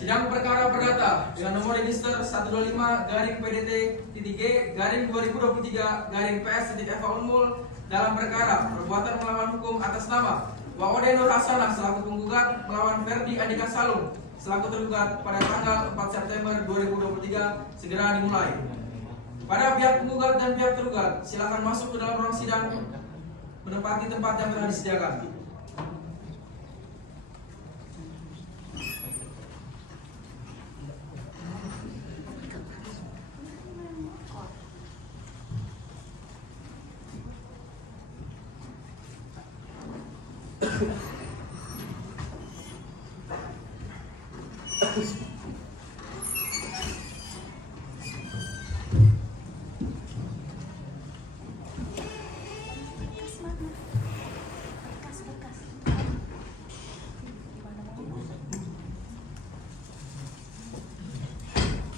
Sidang perkara perdata dengan nomor register 125-PDT-G-2023-PS-FA Unmul dalam perkara perbuatan melawan hukum atas nama Waode Nur Hasanah selaku penggugat melawan Ferdi Andika Salung selaku tergugat pada tanggal 4 September 2023 segera dimulai. Pada pihak penggugat dan pihak tergugat, silakan masuk ke dalam ruang sidang menempati tempat yang telah disediakan.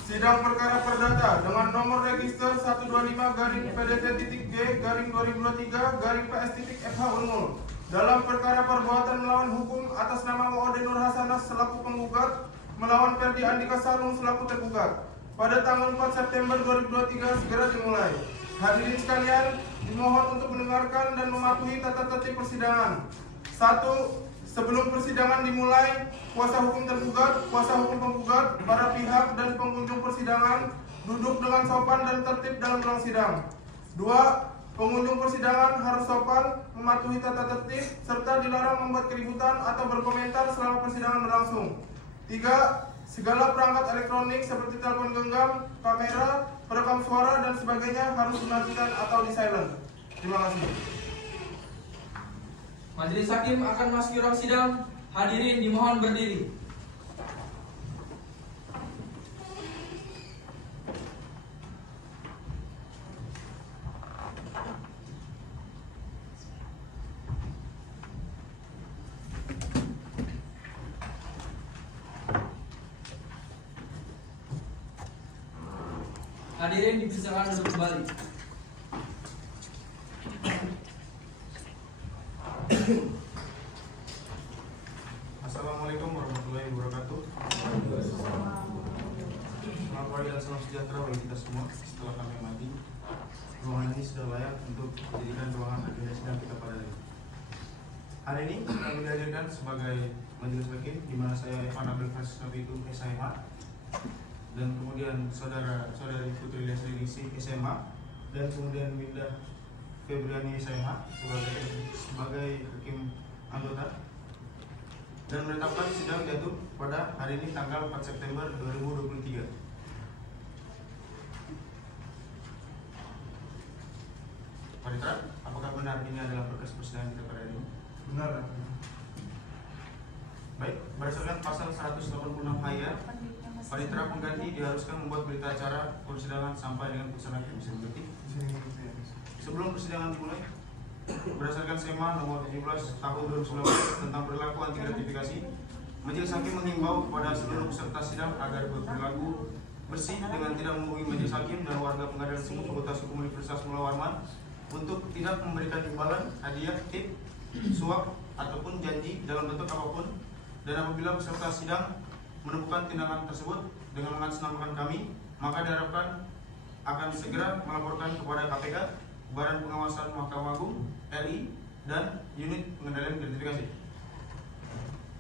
Sidang perkara perdata dengan nomor register 125-PDT-G-2023-PS-FH Unmul dalam perkara perbuatan melawan hukum atas nama Waode Nur Hasanah selaku penggugat melawan Ferdi Andika Salung selaku tergugat pada tanggal 4 September 2023 segera dimulai. Hadirin sekalian, dimohon untuk mendengarkan dan mematuhi tata tertib persidangan. 1. Sebelum persidangan dimulai, kuasa hukum tergugat, kuasa hukum penggugat, para pihak dan pengunjung persidangan duduk dengan sopan dan tertib dalam ruang sidang. 2. Pengunjung persidangan harus sopan, mematuhi tata tertib, serta dilarang membuat keributan atau berkomentar selama persidangan berlangsung. 3. Segala perangkat elektronik seperti telepon genggam, kamera, perekam suara, dan sebagainya harus dimatikan atau di-silent. Terima kasih. Majelis Hakim akan memasuki ruang sidang. Hadirin dimohon berdiri. Hadirin dipersilakan duduk kembali. Assalamualaikum warahmatullahi wabarakatuh. Selamat pagi dan salam sejahtera bagi kita semua. Setelah kami mati, ruangan ini sudah layak untuk dijadikan ruangan agenda sidang kita pada hari ini. Hari ini kami dihadirkan sebagai majelis hakim, di mana saya Evan Abdul Fasis Nabitu SMA dan kemudian saudari Putri Leslie Ningsih SMA dan kemudian Winda Febriani SMA sebagai hakim anggota, dan menetapkan sidang jatuh pada hari ini tanggal 4 September 2023. Pak Ritra, apakah benar ini adalah berkas persidangan kita pada hari ini? Benar. Baik, berdasarkan pasal 186 ayat, Panitera pengganti diharuskan membuat berita acara persidangan sampai dengan putusan hakim. Bisa mengerti? Sebelum persidangan dimulai, berdasarkan SEMA nomor 17 tahun 2019 tentang perilaku anti gratifikasi, majelis hakim menghimbau kepada seluruh peserta sidang agar berperilaku bersih dengan tidak menghubungi majelis hakim dan warga pengadilan sumut Fakultas Hukum Universitas Mula Warman untuk tidak memberikan imbalan, hadiah, tip, suap ataupun janji dalam bentuk apapun, dan apabila peserta sidang menemukan tindakan tersebut dengan mengatasnamakan kami, maka diharapkan akan segera melaporkan kepada KPK, Badan Pengawasan Mahkamah Agung RI, dan Unit Pengendalian Gratifikasi.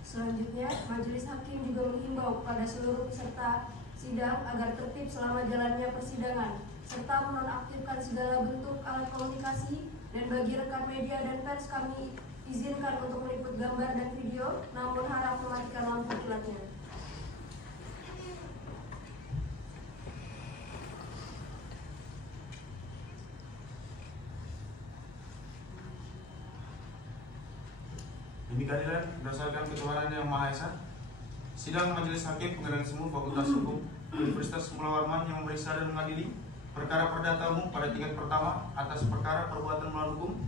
Selanjutnya, majelis hakim juga menghimbau kepada seluruh peserta sidang agar tertib selama jalannya persidangan, serta menonaktifkan segala bentuk alat komunikasi, dan bagi rekan media dan pers kami izinkan untuk meliput gambar dan video, namun harap mematikan lampu kilatnya. Demi keadilan berdasarkan ketuhanan yang Maha Esa, sidang Majelis Hakim Pengadilan Sumut Fakultas Hukum Universitas Mula Warman yang memeriksa dan mengadili perkara perdata umum pada tingkat pertama atas perkara perbuatan melawan hukum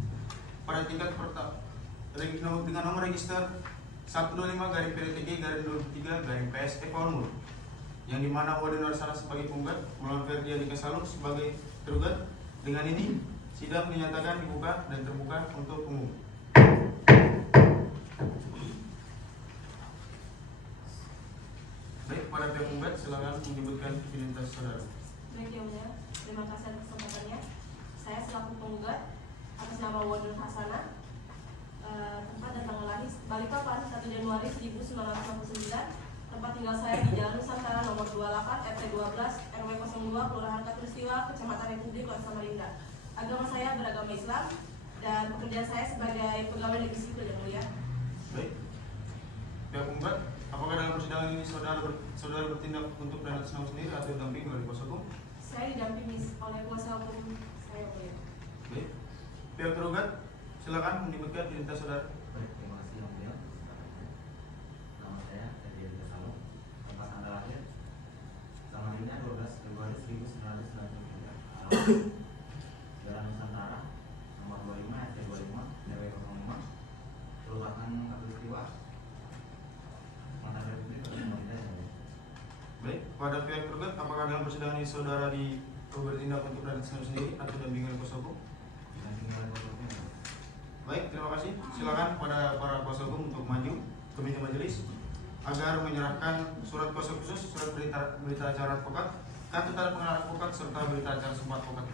pada tingkat pertama dengan nomor register 125-PDTG-23-PS-FA Unmul, yang dimana Waode Nur Hasanah sebagai penggugat melawan Ferdi Andika Salung sebagai tergugat. Dengan ini sidang dinyatakan dibuka dan terbuka untuk umum. Baik, kepada pihak penggugat, silakan menyebutkan identitas saudara. Baik, Yang Mulia, terima kasih atas kesempatannya. Saya selaku penggugat atas nama Wader Hasana, tempat dan tanggal lahir Balikpapan 1 Januari 1969, tempat tinggal saya di Jalan Nusantara nomor 28 RT 12 RW 02 Kelurahan Katulistiwa, Kecamatan Republik Kota Samarinda. Agama saya beragama Islam dan pekerjaan saya sebagai pegawai negeri sipil, Yang Mulia. Baik. Pihak penggugat, apakah dalam persidangan ini saudara bertindak untuk dan atas nama sendiri atau didampingi oleh kuasa hukum? Saya didampingi oleh kuasa hukum saya, Yang Mulia. Baik. Pihak tergugat, silakan menyebutkan identitas saudara. Baik, terima kasih Yang Mulia. Nama saya Ferdi Andika Salung, tempat tanggal lahir Samarinda 12 Februari 1993. Alamat Jalan Nusantara nomor 25 RT 25 RW 05 Kelurahan Katulistiwa, Kecamatan Republik Kota Samarinda. Baik, pada pihak tergugat, apakah dalam persidangan ini saudara bertindak untuk dan atas nama sendiri atau didampingi oleh kuasa hukum? Didampingi oleh kuasa hukum. Baik, terima kasih. Silakan pada para kuasa hukum untuk maju ke meja majelis agar menyerahkan surat kuasa khusus, surat berita acara advokat, kartu tanda pengenal advokat serta berita acara sumpah advokat.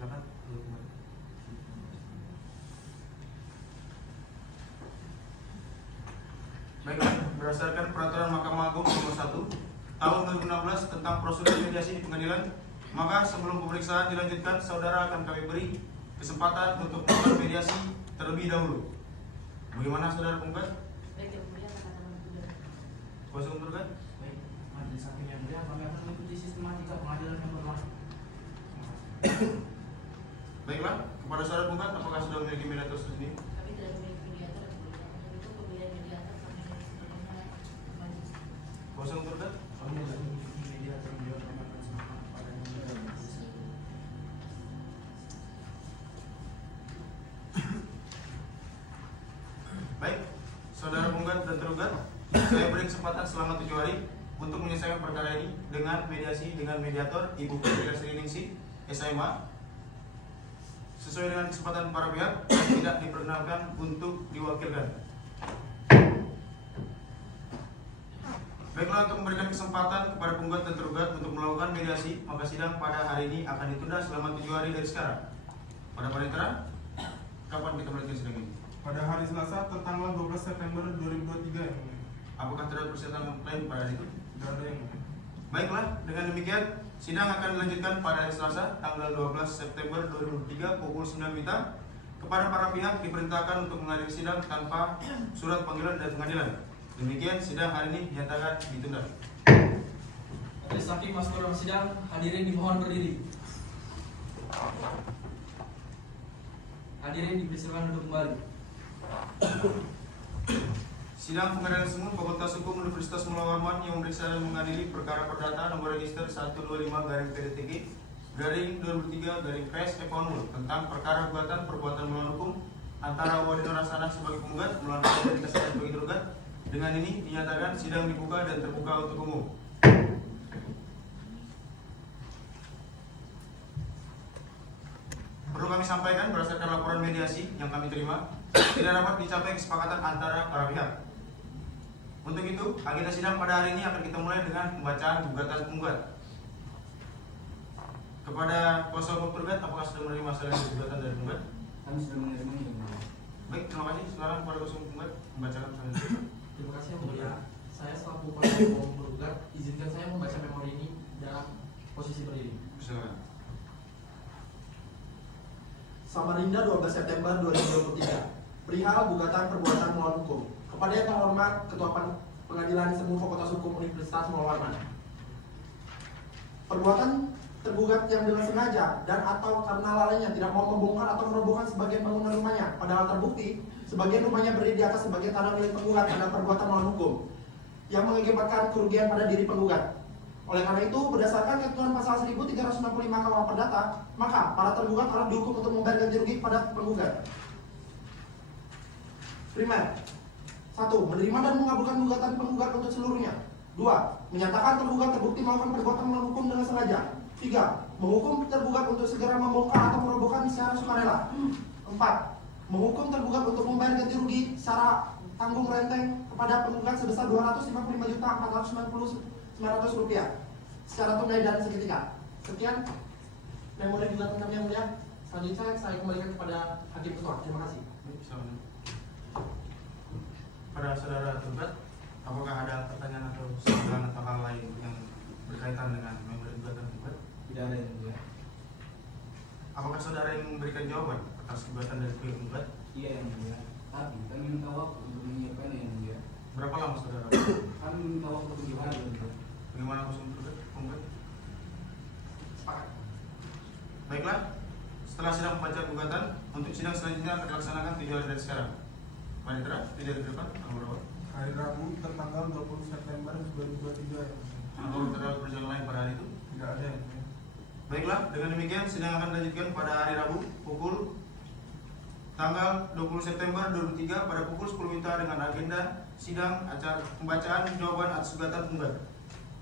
Silakan. Baiklah, berdasarkan peraturan Mahkamah Agung nomor 1 tahun 2016 tentang prosedur mediasi di pengadilan, maka sebelum pemeriksaan dilanjutkan, saudara akan kami beri kesempatan untuk melakukan mediasi terlebih dahulu. Bagaimana saudara penggugat? Baik, Yang Mulia, katakan sudah. Kuasa hukum tergugat? Baik, majelis hakim yang mulia, kami akan mengikuti sistematika pengadilan yang berlaku. Baiklah, kepada saudara penggugat, apakah sudah memiliki mediator sendiri? Kami tidak memiliki mediator, dan itu pemilihan mediator kami sebelumnya majelis. Kuasa hukum tergugat? Kami tidak memiliki mediator beliau, kami akan serahkan kepada yang mulia. Baik, saudara penggugat dan tergugat, saya beri kesempatan selama 7 hari untuk menyelesaikan perkara ini dengan mediasi dengan mediator Ibu Putri Sriningsih, SMA, sesuai dengan kesempatan para pihak yang tidak diperkenalkan untuk diwakilkan. Baiklah, untuk memberikan kesempatan kepada penggugat dan tergugat untuk melakukan mediasi, maka sidang pada hari ini akan ditunda selama 7 hari dari sekarang. Pada panitera, kapan kita melanjutkan sidang ini? Pada hari Selasa tanggal 12 September 2023 yang mulia. Apakah terdapat persyaratan lain pada hari itu? Tidak ada yang mulia. Baiklah, dengan demikian sidang akan dilanjutkan pada hari Selasa tanggal 12 September 2023 pukul 9 WITA. Kepada para pihak diperintahkan untuk menghadiri sidang tanpa surat panggilan dari pengadilan. Demikian sidang hari ini dinyatakan ditunda. Majelis hakim masuk ke ruang sidang, hadirin dimohon berdiri. Hadirin dipersilakan duduk kembali. Sidang Pengadilan Semu Fakultas Hukum Universitas Mula Warman yang memeriksa dan mengadili perkara perdata nomor register 125/PDTG/2003/PS/F0 tentang perkara gugatan perbuatan melawan hukum antara Wader Nur Hasanah sebagai penggugat melawan Ferdi Andika Salung sebagai tergugat. Dengan ini dinyatakan sidang dibuka dan terbuka untuk umum. Perlu kami sampaikan berdasarkan laporan mediasi yang kami terima, tidak dapat dicapai kesepakatan antara para pihak. Untuk itu, agenda sidang pada hari ini akan kita mulai dengan pembacaan gugatan penggugat. Kepada kuasa hukum tergugat, apakah sudah menerima masalah gugatan dari penggugat? Kami sudah menerima ini. Baik, terima kasih. Silakan kepada kuasa hukum penggugat membacakan masalah. Terima kasih Yang Mulia. Saya selaku kuasa hukum penggugat, izinkan saya membaca memori ini dalam posisi berdiri. Silakan. Samarinda 12 September 2023. Perihal gugatan perbuatan melawan hukum. Kepada Yang Terhormat Ketua Pengadilan Semu Fakultas Hukum Universitas Mula Warman. Perbuatan tergugat yang dengan sengaja dan atau karena lalainya tidak mau membongkar atau merobohkan sebagian bangunan rumahnya, padahal terbukti sebagian rumahnya berdiri di atas sebagai tanah milik penggugat adalah perbuatan melawan hukum yang mengakibatkan kerugian pada diri penggugat. Oleh karena itu, berdasarkan ketentuan pasal 1365 KUH Perdata, maka para tergugat harus dihukum untuk membayar ganti rugi kepada penggugat. Primer, 1. Menerima dan mengabulkan gugatan penggugat untuk seluruhnya. 2. Menyatakan tergugat terbukti melakukan perbuatan melawan hukum dengan sengaja. 3. Menghukum tergugat untuk segera membongkar atau merobohkan secara sukarela. 4. Menghukum tergugat untuk membayar ganti rugi secara tanggung renteng kepada penggugat sebesar Rp255.490.900 secara tunai dan seketika. Sekian memori gugatan kami yang mulia. Selanjutnya saya kembalikan kepada Hakim Ketua. Terima kasih. Pada saudara tergugat, apakah ada pertanyaan atau soalan atau hal lain yang berkaitan dengan memori gugatan tergugat? Tidak ada yang mulia. Apakah saudara yang memberikan jawaban atas gugatan dari pihak penggugat? Iya yang mulia. Tapi kami minta waktu untuk menyiapkan yang mulia. Berapa lama saudara? Kami minta waktu 7 hari yang mulia. Bagaimana khusus penggugat? Baiklah, setelah sidang pembacaan gugatan, untuk sidang selanjutnya akan dilaksanakan 7 hari dari sekarang. Panitera, 7 hari ke depan, tanggal berapa? Hari Rabu tertanggal 20 September 2023. Atau terdapat perjalanan lain pada hari itu? Tidak ada yang Baiklah, dengan demikian sidang akan dilanjutkan pada hari Rabu pukul tanggal 20 September 2023 pada pukul 10 WITA dengan agenda sidang acara pembacaan jawaban atas gugatan penggugat.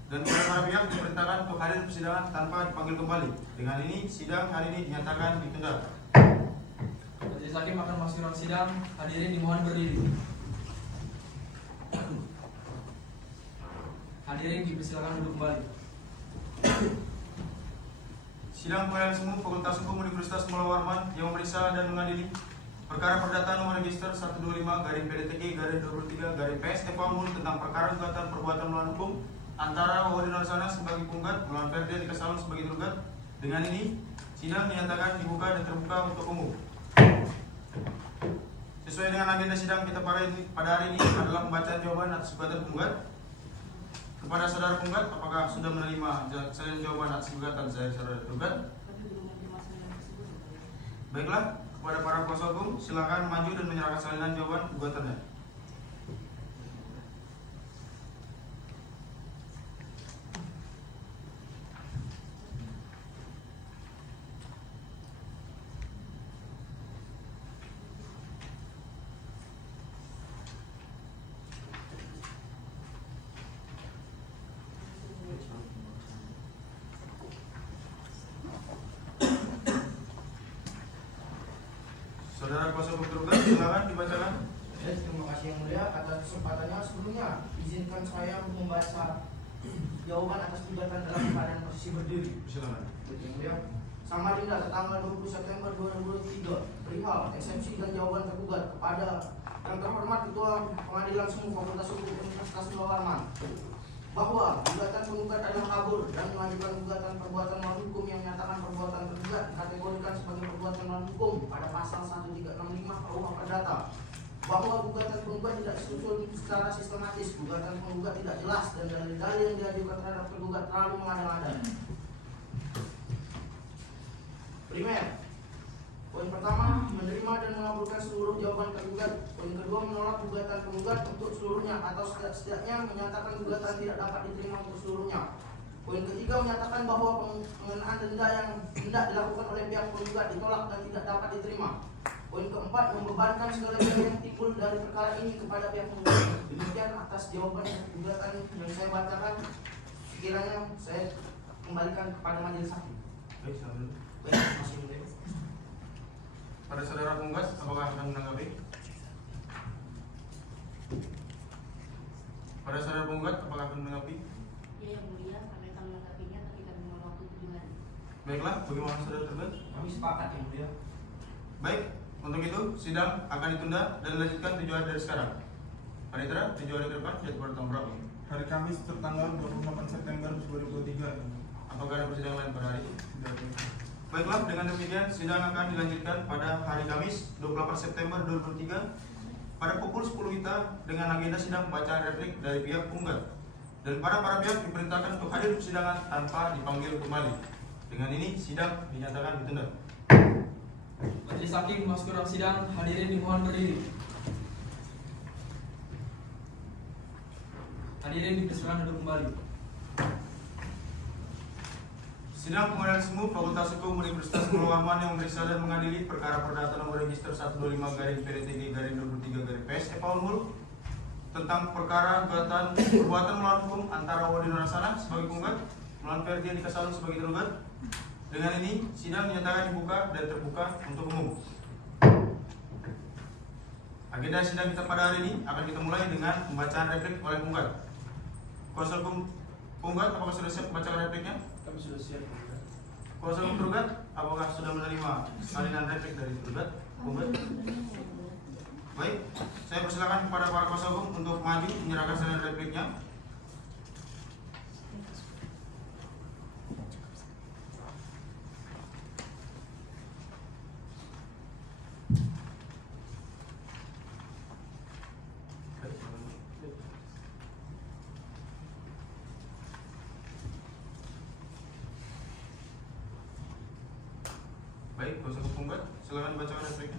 Dan kepada para pihak diperintahkan untuk hadir persidangan tanpa dipanggil kembali. Dengan ini sidang hari ini dinyatakan ditunda. Majelis Hakim akan memasuki ruang sidang. Hadirin dimohon berdiri. Hadirin dipersilakan duduk kembali. Sidang pengadilan semu Fakultas Hukum Universitas Mula Warman yang memeriksa dan mengadili perkara perdata nomor register 125/PDTK/23/PS Pamul tentang perkara gugatan perbuatan melawan hukum antara Wawan Norsana sebagai penggugat melawan Ferdi Andika Salung sebagai tergugat. Dengan ini sidang dinyatakan dibuka dan terbuka untuk umum. Sesuai dengan agenda sidang kita pada hari ini adalah pembacaan jawaban atas gugatan penggugat. Kepada saudara penggugat, apakah sudah menerima salinan jawaban atas gugatan saya saudara tergugat? Baiklah, kepada para kuasa hukum silakan maju dan menyerahkan salinan jawaban gugatannya. Saudara kuasa hukum tergugat, silakan dibacakan. Ya, terima kasih yang mulia atas kesempatannya. Sebelumnya izinkan saya untuk membaca jawaban atas gugatan dalam keadaan posisi berdiri. Silakan. Yang mulia, Samarinda tertanggal 20 September 2023 perihal eksepsi dan jawaban tergugat kepada yang terhormat Ketua Pengadilan Semu Fakultas Hukum Universitas Mula Warman bahwa gugatan penggugat adalah kabur dan mengajukan gugatan perbuatan melawan hukum yang menyatakan perbuatan tergugat dikategorikan sebagai perbuatan melawan hukum pada pasal 1365 KUH Perdata, bahwa gugatan penggugat tidak disusun secara sistematis, gugatan penggugat tidak jelas dan dalil-dalil yang diajukan terhadap tergugat terlalu mengada-ngada. Primer, poin pertama, menerima dan mengabulkan seluruh jawaban tergugat. Poin kedua, menolak gugatan penggugat untuk seluruhnya atau setidaknya menyatakan gugatan tidak dapat diterima untuk seluruhnya. Poin ketiga, menyatakan bahwa pengenaan denda yang hendak dilakukan oleh pihak penggugat ditolak dan tidak dapat diterima. Poin keempat, membebankan segala biaya yang timbul dari perkara ini kepada pihak penggugat. Demikian atas jawaban gugatan yang saya bacakan. Sekiranya saya kembalikan kepada majelis hakim. Baik, silakan. Baik, masih mulia. Pada saudara penggugat, apakah akan menanggapi? Pada saudara penggugat, apakah akan menanggapi? Ya yang mulia, kami akan menanggapinya tapi kami mohon waktu 7 hari. Baiklah, bagaimana saudara tergugat? Kami sepakat yang mulia. Baik, untuk itu sidang akan ditunda dan dilanjutkan 7 hari dari sekarang. Panitera, 7 hari ke depan jatuh pada tanggal berapa? Hari Kamis tertanggal 28 September 2023. Apakah ada persidangan lain pada hari ini? Tidak ada. Baiklah, dengan demikian sidang akan dilanjutkan pada hari Kamis 28 September 2023 pada pukul 10 WITA dengan agenda sidang pembacaan replik dari pihak penggugat. Dan para pihak diperintahkan untuk hadir persidangan tanpa dipanggil kembali. Dengan ini sidang dinyatakan ditunda. Majelis Hakim memasuki ruang sidang. Hadirin dimohon berdiri. Hadirin dipersilakan duduk kembali. Sidang Pengadilan Semu Fakultas Hukum Universitas Pulau Warman yang memeriksa dan mengadili perkara perdata nomor register 125/PDTG/2023/PS Epaulmul tentang perkara gugatan perbuatan melawan hukum antara Wadi Nur Hasanah sebagai penggugat melawan Ferdi Andika Salung sebagai tergugat. Dengan ini sidang dinyatakan dibuka dan terbuka untuk umum. Agenda sidang kita pada hari ini akan kita mulai dengan pembacaan replik oleh penggugat. Kuasa hukum penggugat, apakah sudah siap membacakan repliknya? Kami sudah siap. Kuasa hukum tergugat, apakah sudah menerima salinan replik dari tergugat? Penggugat. Baik, saya persilakan kepada para kuasa hukum untuk maju menyerahkan salinan repliknya. Baik, kuasa hukum penggugat, silakan bacakan repliknya.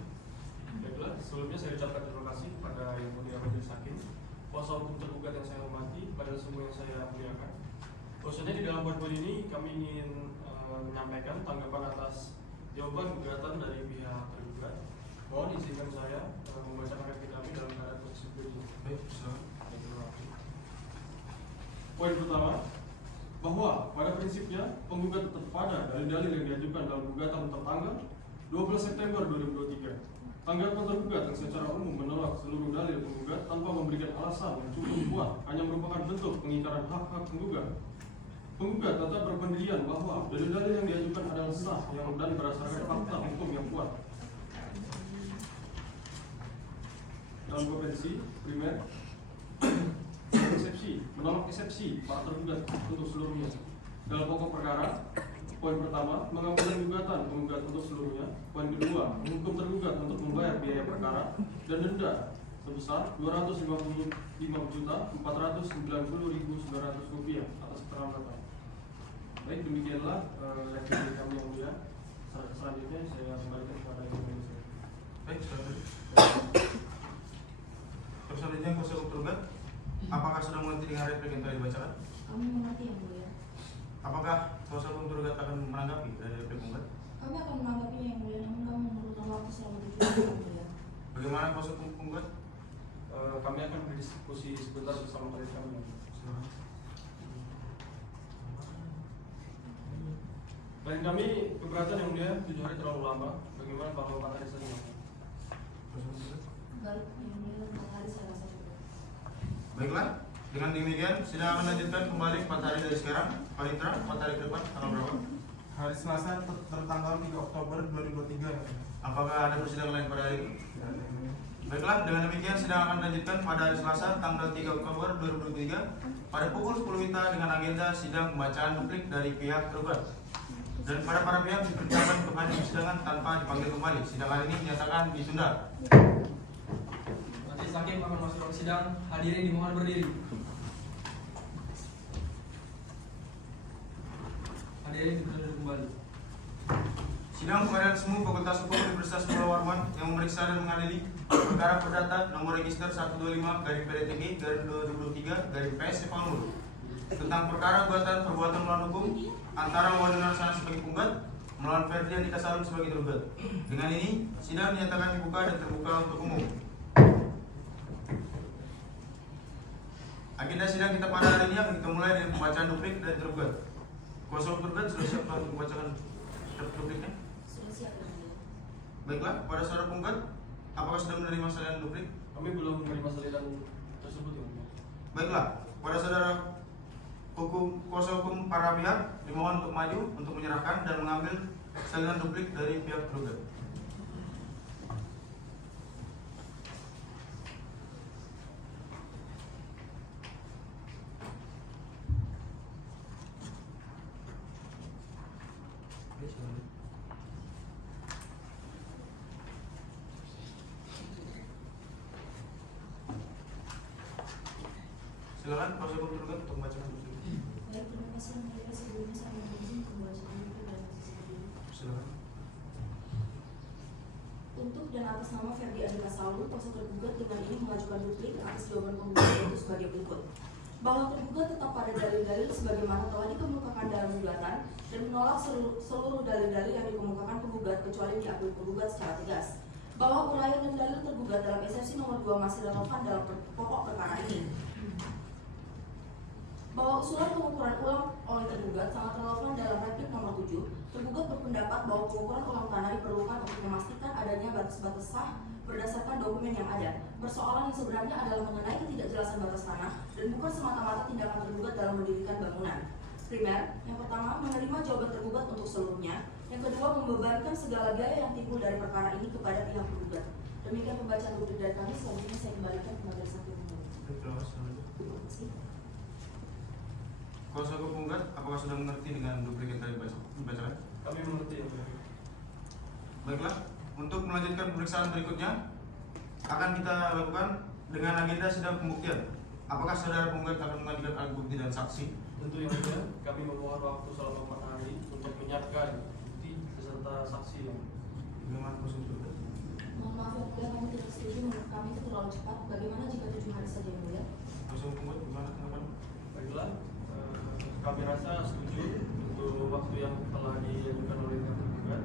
Baiklah, sebelumnya saya ucapkan terima kasih kepada Yang Mulia Majelis Hakim, kuasa hukum tergugat yang saya hormati, pada semua yang saya muliakan. Khususnya di dalam poin ini kami ingin menyampaikan tanggapan atas jawaban gugatan dari pihak tergugat. Mohon izinkan saya membacakan replik kami dalam keadaan posisi berikut. Baik, silakan. Poin pertama, bahwa pada prinsipnya penggugat tetap pada dalil-dalil yang diajukan dalam gugatan tertanggal 12 September 2023. Tanggapan tergugat yang secara umum menolak seluruh dalil penggugat tanpa memberikan alasan yang cukup kuat hanya merupakan bentuk pengingkaran hak-hak penggugat. Penggugat tetap berpendirian bahwa dalil-dalil yang diajukan adalah sah yang dan berdasarkan fakta hukum yang kuat. Dalam kompetensi primer, eksepsi, menolak eksepsi para tergugat untuk seluruhnya. Dalam pokok perkara, poin pertama, mengambil gugatan penggugat untuk seluruhnya. Poin kedua, menghukum tergugat untuk membayar biaya perkara dan denda sebesar Rp255.490.900 atas keterangan data. Baik, demikianlah replik kami yang mulia. Selanjutnya saya kembalikan kepada Ibu Minister. Baik, silakan. Terus selanjutnya kuasa hukum tergugat, apakah sudah mengerti dengan replik yang telah dibacakan? Kami mengerti yang mulia. Apakah kuasa hukum tergugat akan menanggapi dari replik penggugat? Kami akan menanggapinya yang mulia, namun kami memerlukan waktu selama 7 hari yang mulia. Bagaimana kuasa hukum penggugat? Kami akan berdiskusi sebentar bersama klien kami. Silakan. Klien kami keberatan yang mulia 7 hari terlalu lama. Bagaimana kalau 4 hari saja? Kuasa hukum tergugat? Baik, yang mulia, 4 hari saya rasa cukup. Baiklah, dengan demikian sidang akan lanjutkan kembali 4 hari dari sekarang. Panitra, 4 hari ke depan, tanggal berapa? Hari Selasa tertanggal 3 Oktober 2023. Apakah ada persidangan lain pada hari ini? Baiklah, dengan demikian sidang akan dilanjutkan pada hari Selasa tanggal 3 Oktober 2023 pada pukul 10 WITA dengan agenda sidang pembacaan duplik dari pihak tergugat. Dan pada para pihak diperintahkan untuk hadir persidangan tanpa dipanggil kembali. Sidang ini dinyatakan ditunda. Majelis Hakim akan masuk dalam sidang. Hadirin dimohon berdiri. Hadirin dipersilakan kembali. Sidang Pengadilan Semu Fakultas Hukum Universitas Pulau Warman yang memeriksa dan mengadili perkara perdata nomor register 125/PDTG/2023/PS Epaulmul tentang perkara gugatan perbuatan melawan hukum antara Wadi Nur Hasanah sebagai penggugat melawan Ferdi Andika Salung sebagai tergugat. Dengan ini sidang dinyatakan dibuka dan terbuka untuk umum. Agenda sidang kita pada hari ini akan kita mulai dengan pembacaan duplik dari tergugat. Kuasa hukum tergugat sudah siap untuk membacakan dupliknya? Sudah siap yang mulia. Baiklah, pada saudara penggugat, apakah sudah menerima salinan duplik? Kami belum menerima salinan tersebut ya. Baiklah, pada saudara kuasa hukum para pihak dimohon untuk maju untuk menyerahkan dan mengambil salinan duplik dari pihak tergugat. Silakan kuasa hukum tergugat untuk membacakan duplik. Baik, terima kasih yang mulia. Sebelumnya saya mohon izin pembacaan buku dalam sisi ini. Silakan. Untuk dan atas nama Ferdi Andika Salung, kuasa tergugat dengan ini mengajukan duplik atas jawaban penggugat itu sebagai berikut. bahwa tergugat tetap pada dalil-dalil sebagaimana telah dikemukakan dalam gugatan dan menolak seluruh dalil-dalil yang dikemukakan penggugat kecuali diakui penggugat secara tegas, bahwa uraian dan dalil tergugat dalam eksepsi nomor 2 masih relevan dalam pokok perkara ini, bahwa usulan pengukuran ulang oleh tergugat sangat relevan dalam replik nomor 7. Tergugat berpendapat bahwa pengukuran ulang tanah diperlukan untuk memastikan adanya batas-batas sah berdasarkan dokumen yang ada. Persoalan yang sebenarnya adalah mengenai ketidakjelasan batas tanah dan bukan semata-mata tindakan tergugat dalam mendirikan bangunan. Primer, yang pertama, menerima jawaban tergugat untuk seluruhnya. Yang kedua, membebankan segala biaya yang timbul dari perkara ini kepada pihak tergugat. Demikian pembacaan duplik dari kami. Selanjutnya saya kembalikan ke majelis hakim. Terima kasih. Kuasa hukum penggugat, apakah sudah mengerti dengan duplik yang tadi dibacakan? Kami mengerti ya. Baiklah, untuk melanjutkan pemeriksaan berikutnya akan kita lakukan dengan agenda sidang pembuktian. Apakah saudara penggugat akan mengajukan alat bukti dan saksi? Tentu yang mulia, kami memohon waktu selama 4 hari untuk menyiapkan bukti beserta saksi yang Bagaimana proses penggugat? Mohon maaf ya mulia, kami tidak setuju. Menurut kami itu terlalu cepat. Bagaimana jika 7 hari saja yang mulia? Kuasa hukum penggugat, bagaimana tanggapan? baiklah. Kami rasa setuju untuk waktu yang telah diajukan oleh tergugat.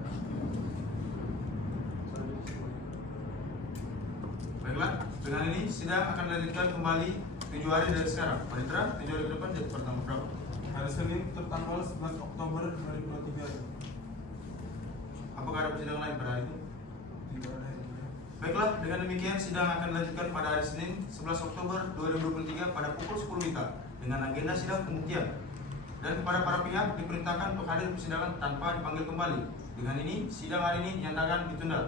Baiklah, dengan ini sidang akan dilanjutkan kembali 7 hari dari sekarang. Panitera, 7 hari ke depan jadi pertama berapa? Hari Senin tertanggal 11 Oktober 2023. Apakah ada persidangan lain pada hari itu? Tidak ada yang mulia. Baiklah, dengan demikian sidang akan dilanjutkan pada hari Senin 11 Oktober 2023 pada pukul 10 WITA dengan agenda sidang pembuktian. Dan kepada para pihak diperintahkan untuk hadir persidangan tanpa dipanggil kembali. Dengan ini, sidang hari ini dinyatakan ditunda.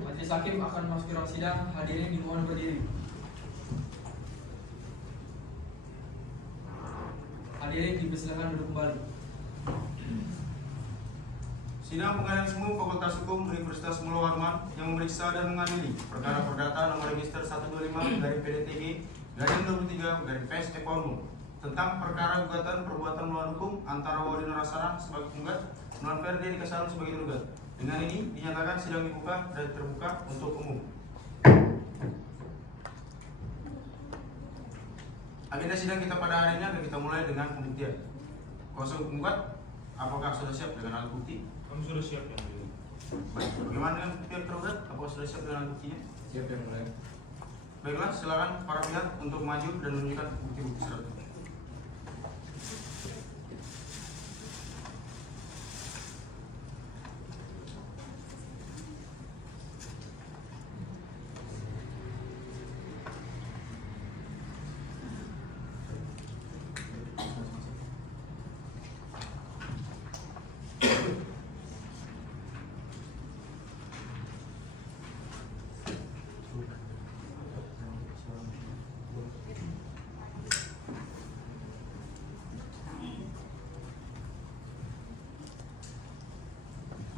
Majelis hakim akan memasuki ruang sidang. Hadirin dimohon berdiri. Hadirin dipersilakan duduk kembali. Sidang pengadilan semu Fakultas Hukum Universitas Mula Warman yang memeriksa dan mengadili perkara perdata nomor register 125/PDTG/23/PS Eponmu tentang perkara gugatan perbuatan melawan hukum antara Waudin Rasana sebagai penggugat melawan Ferdi Andika Salung sebagai tergugat. Dengan ini dinyatakan sidang dibuka dan terbuka untuk umum. Agenda sidang kita pada hari ini akan kita mulai dengan pembuktian. Kuasa hukum penggugat, apakah sudah siap dengan alat bukti? Kami sudah siap yang mulia. Baik, bagaimana dengan pihak tergugat? Apakah sudah siap dengan alat buktinya? Siap yang mulia. Baiklah, silakan para pihak untuk maju dan menunjukkan bukti-bukti syarat.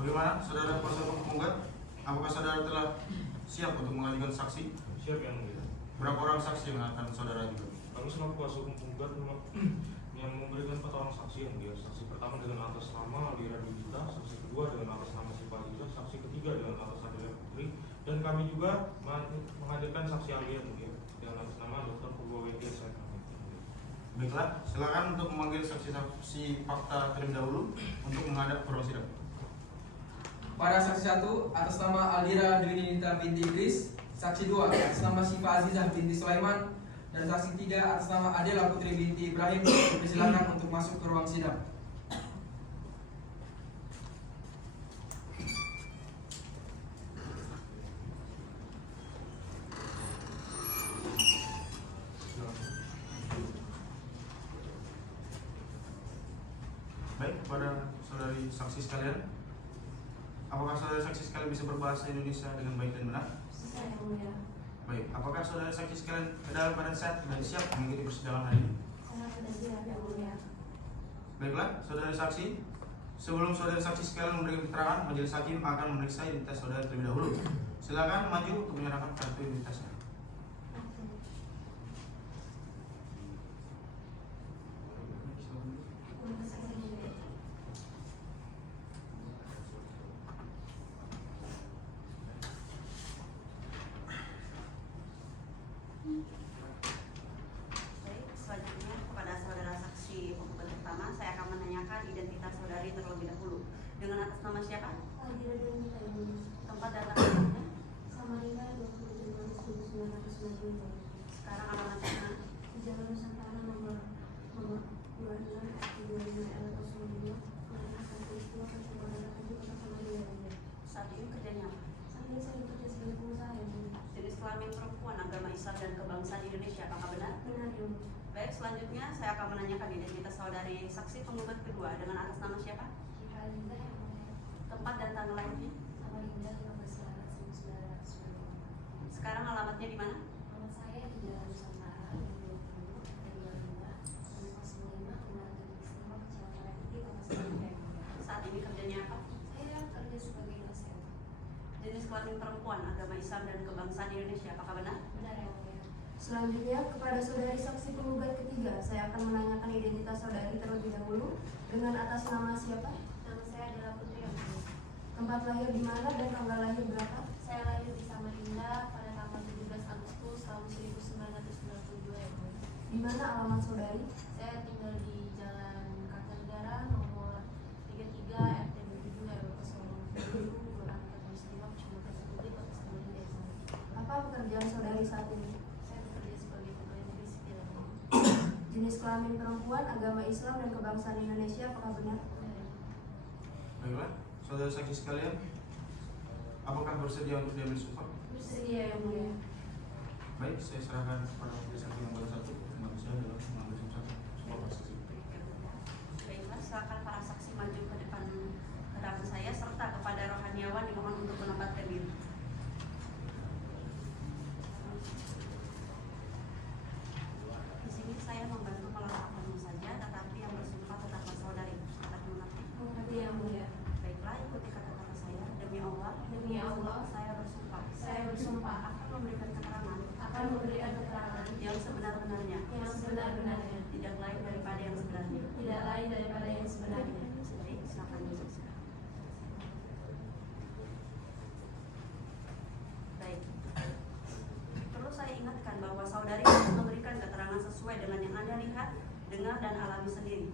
Bagaimana, saudara kuasa hukum penggugat? Apakah saudara telah siap untuk mengajukan saksi? Siap yang mulia. Berapa orang saksi yang akan saudara ajukan? Kami selaku kuasa hukum penggugat yang memberikan 4 orang saksi yang mulia. Saksi pertama dengan atas nama Alira Dudita, saksi kedua dengan atas nama Sipalita, saksi ketiga dengan atas Adela Putri, dan kami juga menghadirkan saksi ahli yang mulia dengan atas nama Dr. Purwowedi SIK. Baiklah, silakan untuk memanggil saksi-saksi fakta terlebih dahulu untuk menghadap ke ruang sidang. Pada saksi 1 atas nama Aldira Dwi Ninita binti Idris, saksi 2 atas nama Syifa Azizah binti Sulaiman, dan saksi 3 atas nama Adela Putri binti Ibrahim dipersilakan untuk masuk ke ruang sidang. Baik, kepada saudari saksi sekalian, apakah saudara saksi sekalian bisa berbahasa Indonesia dengan baik dan benar? Saya yang mulia. Baik, apakah saudara saksi sekalian dalam keadaan sehat dan siap mengikuti persidangan hari ini? Saya sudah siap yang mulia. Baiklah, saudara saksi, sebelum saudara saksi sekalian memberikan keterangan, majelis hakim akan memeriksa identitas saudara terlebih dahulu. Silakan maju untuk menyerahkan kartu identitasnya. pertama, saya akan menanyakan identitas saudari terlebih dahulu. Dengan atas nama siapa? Adira Donita yang mulia. Tempat dan tanggal lahirnya? Samarinda 20 Januari 1992. Sekarang alamatnya? Di Jalan Nusantara nomor 26 25 LO02. Mengenai peristiwa percobaan menuju kota Samarinda yang mulia. Saat ini kerjanya apa? Saat ini saya bekerja sebagai pengusaha yang mulia. Jenis kelamin perempuan, agama Islam dan kebangsaan Indonesia, apakah benar? Benar yang mulia. Baik, selanjutnya saya akan menanyakan identitas saudari saksi penggugat kedua dengan atas nama siapa? Halinda yang mulia. Tempat dan tanggal lahirnya? Samarinda 15 Maret 1992. Sekarang alamatnya di mana? Nama saya di Jalan Nusantara nomor 20 R25 05 Kemarin Istimewa Kecamatan Rempiti, Kota Samarinda yang mulia. Saat ini kerjanya apa? Saya kerja sebagai dosen. Jenis kelamin perempuan, agama Islam dan kebangsaan Indonesia, apakah benar? Benar yang mulia. Selanjutnya kepada saudari saksi penggugat ketiga, saya akan menanyakan identitas saudari terlebih dahulu dengan atas nama siapa? Nama saya adalah Putri yang mulia. Tempat lahir di mana dan tanggal lahir berapa? Saya lahir di Samarinda pada tanggal 17 Agustus tahun 1992 yang mulia. Di mana alamat saudari? Saya tinggal di Jalan Kartanegara nomor 33 RT 27 RW 07 Kelurahan Katulistiwa Kecamatan Rempiti, Kota Samarinda yang mulia. Apa pekerjaan saudari saat ini? Saya bekerja sebagai pegawai negeri sipil yang mulia. Jenis kelamin perempuan, agama Islam dan kebangsaan Indonesia, apakah benar? Baiklah, saudara saksi sekalian, apakah bersedia untuk diambil sumpah? Bersedia yang mulia. Baik, saya serahkan kepada majelis hakim yang satu manusia dalam mengambil sumpah saksi. Baiklah, silakan para saksi maju ke depan hadapan saya serta kepada rohaniawan dimohon untuk menempatkan diri. Di sini saya membantu melengkapkanmu saja, tetapi yang bersumpah tetaplah saudari. Apakah mengerti? Mengerti yang mulia. Baiklah, ikuti kata-kata saya. Demi Allah, Demi Allah, saya bersumpah. saya bersumpah Akan memberikan keterangan akan memberikan keterangan yang sebenar-benarnya, yang sebenar-benarnya, tidak lain daripada yang sebenarnya. tidak lain daripada yang sebenarnya. Baik, silakan disaksikan. Baik. Perlu saya ingatkan bahwa saudari harus memberikan keterangan sesuai dengan yang Anda lihat, dengar, dan alami sendiri.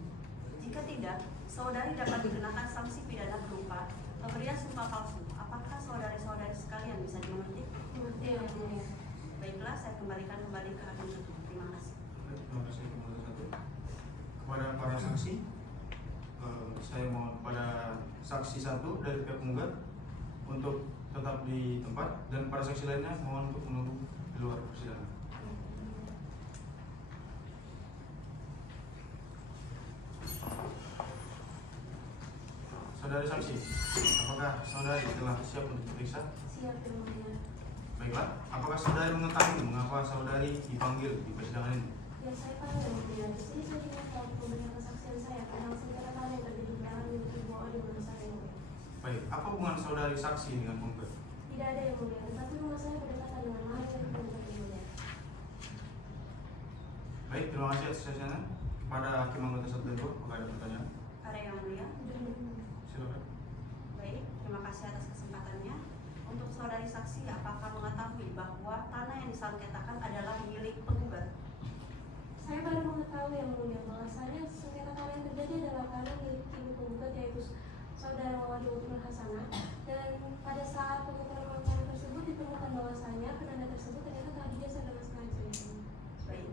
Jika tidak, saudari dapat dikenakan sanksi pidana berupa pemberian sumpah palsu. Apakah saudari-saudari sekalian bisa dimengerti? Mengerti yang mulia. Baiklah, saya kembalikan kembali ke hakim satu. Terima kasih. Terima kasih kepada satu. Kepada para saksi, saya mohon kepada saksi satu dari pihak penggugat untuk tetap di tempat dan para saksi lainnya mohon untuk menunggu di luar persidangan. Saudari saksi, apakah saudari telah siap untuk diperiksa? Siap yang mulia. Baiklah, apakah saudari mengetahui mengapa saudari dipanggil di persidangan ini? Ya, saya tahu yang mulia. Di sini saya juga tahu pemberian kesaksian saya tentang segala hal yang terjadi di belakang milik Ibu Ode berusaha yang mulia. Baik, apa hubungan saudari saksi dengan penggugat? Tidak ada yang mulia, tetapi rumah saya berdekatan dengan mana yang penggugat yang mulia. Baik, terima kasih atas kesaksiannya. Kepada hakim anggota satu dan dua, apakah ada pertanyaan? Ada yang mulia? Silakan. Baik, terima kasih atas kesempatannya. Untuk saudari saksi, apakah mengetahui bahwa tanah yang disengketakan adalah milik penggugat? Saya baru mengetahui yang mulia bahwasanya sengketa tanah yang terjadi adalah tanah milik ibu penggugat yaitu saudara Mawadi Nur Hasanah, dan pada saat pengukuran tanah tersebut ditemukan bahwasanya penanda tersebut ternyata telah digeser dengan sengaja. Baik.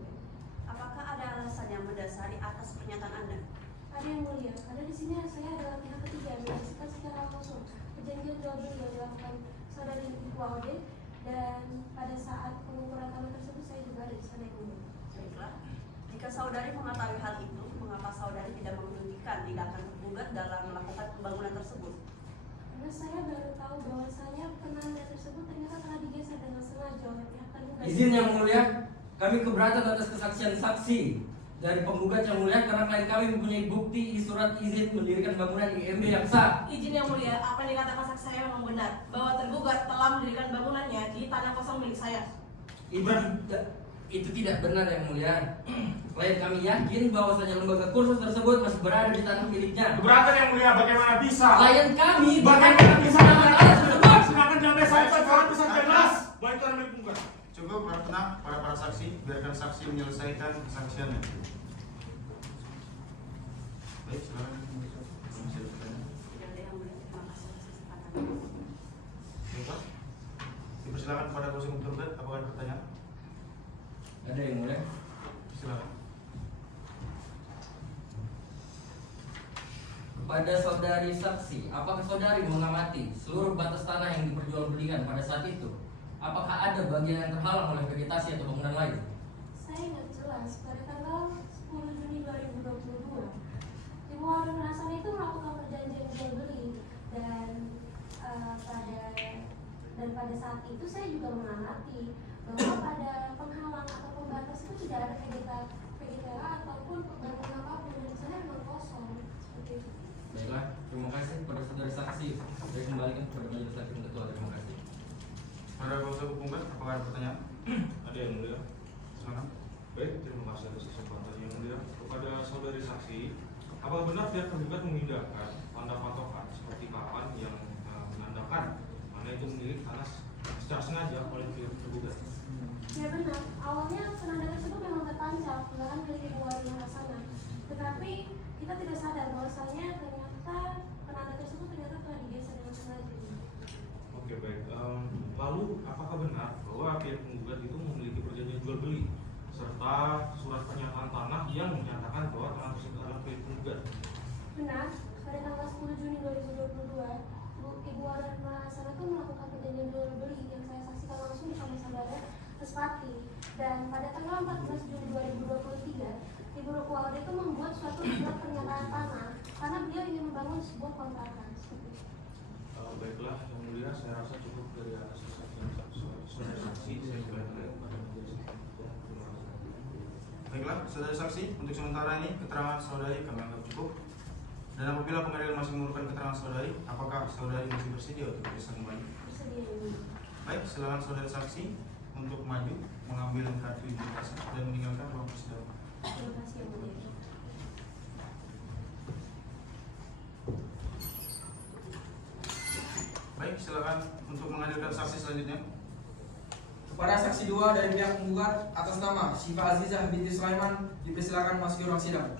Apakah ada alasan yang mendasari atas pernyataan Anda? Ada yang mulia, karena di sini saya adalah pihak ketiga yang menyaksikan secara langsung perjanjian jual beli yang dilakukan saudari Ibu Ode, dan pada saat pengukuran tanah tersebut saya juga ada di sana yang mulia. Baiklah. Jika saudari mengetahui hal itu, mengapa saudari tidak menghentikan tindakan penggugat dalam melakukan pembangunan tersebut? Karena saya baru tahu bahwasanya penanda tersebut ternyata telah digeser dengan sengaja oleh pihak tergugat. Izin yang mulia, kami keberatan atas kesaksian saksi dari penggugat yang mulia karena klien kami mempunyai bukti surat izin mendirikan bangunan IMB yang sah. Izin yang mulia, apa yang dikatakan saksi saya memang benar bahwa tergugat telah mendirikan bangunannya di tanah kosong milik saya. Itu tidak benar yang mulia. Klien kami yakin bahwasanya lembaga kursus tersebut masih berada di tanah miliknya. Keberatan yang mulia, bagaimana bisa? Klien kami Bagaimana bisa tanah tersebut? Silakan jangan sampai bisa jelas. Baik tanah milik penggugat. Cukup berkenan pada para saksi, biarkan saksi menyelesaikan kesaksiannya. Kepada saudari saksi, apakah saudari mengamati seluruh batas tanah yang diperjualbelikan pada saat itu? Apakah ada bagian yang terhalang oleh vegetasi atau bangunan lain? Saya ingat jelas pada tanggal 10 Juni 2022, Ibu Warung Hasan itu melakukan perjanjian jual beli dan pada saat itu saya juga mengamati bahwa pada penghalang atau pembatas itu tidak ada vegetara ataupun bangunan apapun, dan saya memang kosong seperti itu. Baiklah, terima kasih kepada saudari saksi. Saya kembalikan kepada majelis hakim ketua. Terima kasih. Para kuasa hukum, apakah ada pertanyaan? Ada yang mulia. Silakan. Baik, terima kasih atas kesempatan yang mulia. Kepada saudari saksi, apakah benar pihak tergugat mengindahkan tanda patokan seperti papan yang menandakan mana itu milik tanah secara sengaja oleh pihak tergugat? Ya benar, awalnya penanda tersebut memang tertancap lahan milik Ibu Warung Hasanah, tetapi kita tidak sadar bahwasanya ternyata penanda tersebut ternyata telah digeser dengan sengaja. Oke, baik. Lalu apakah benar bahwa pihak penggugat itu memiliki perjanjian jual beli serta surat pernyataan tanah yang menyatakan bahwa tanah tersebut adalah pihak penggugat? Benar, pada tanggal 10 Juni 2022, Ibu Warung Hasanah itu melakukan perjanjian jual beli yang saya saksikan langsung bersama saudara Tespati. Dan pada tanggal 14 Juni 2023, Ibu Warung itu membuat suatu surat pernyataan tanah karena beliau ingin membangun sebuah kontrakan. Baiklah, yang mulia, saya rasa cukup dari atas kesaksian saudara saksi. Saya kembalikan kepada majelis. Baiklah, saudara saksi, untuk sementara ini keterangan saudari kami anggap cukup. Dan apabila pengadilan masih memerlukan keterangan saudari, apakah saudari masih bersedia untuk diperiksa kembali? Bersedia. Baik, silakan saudara saksi untuk maju mengambil kartu identitas dan meninggalkan ruang persidangan. Terima kasih yang mulia. Baik, silakan untuk menghadirkan saksi selanjutnya. Kepada saksi 2 dari pihak penggugat atas nama Syifa Azizah binti Sulaiman dipersilakan masuk ke ruang sidang.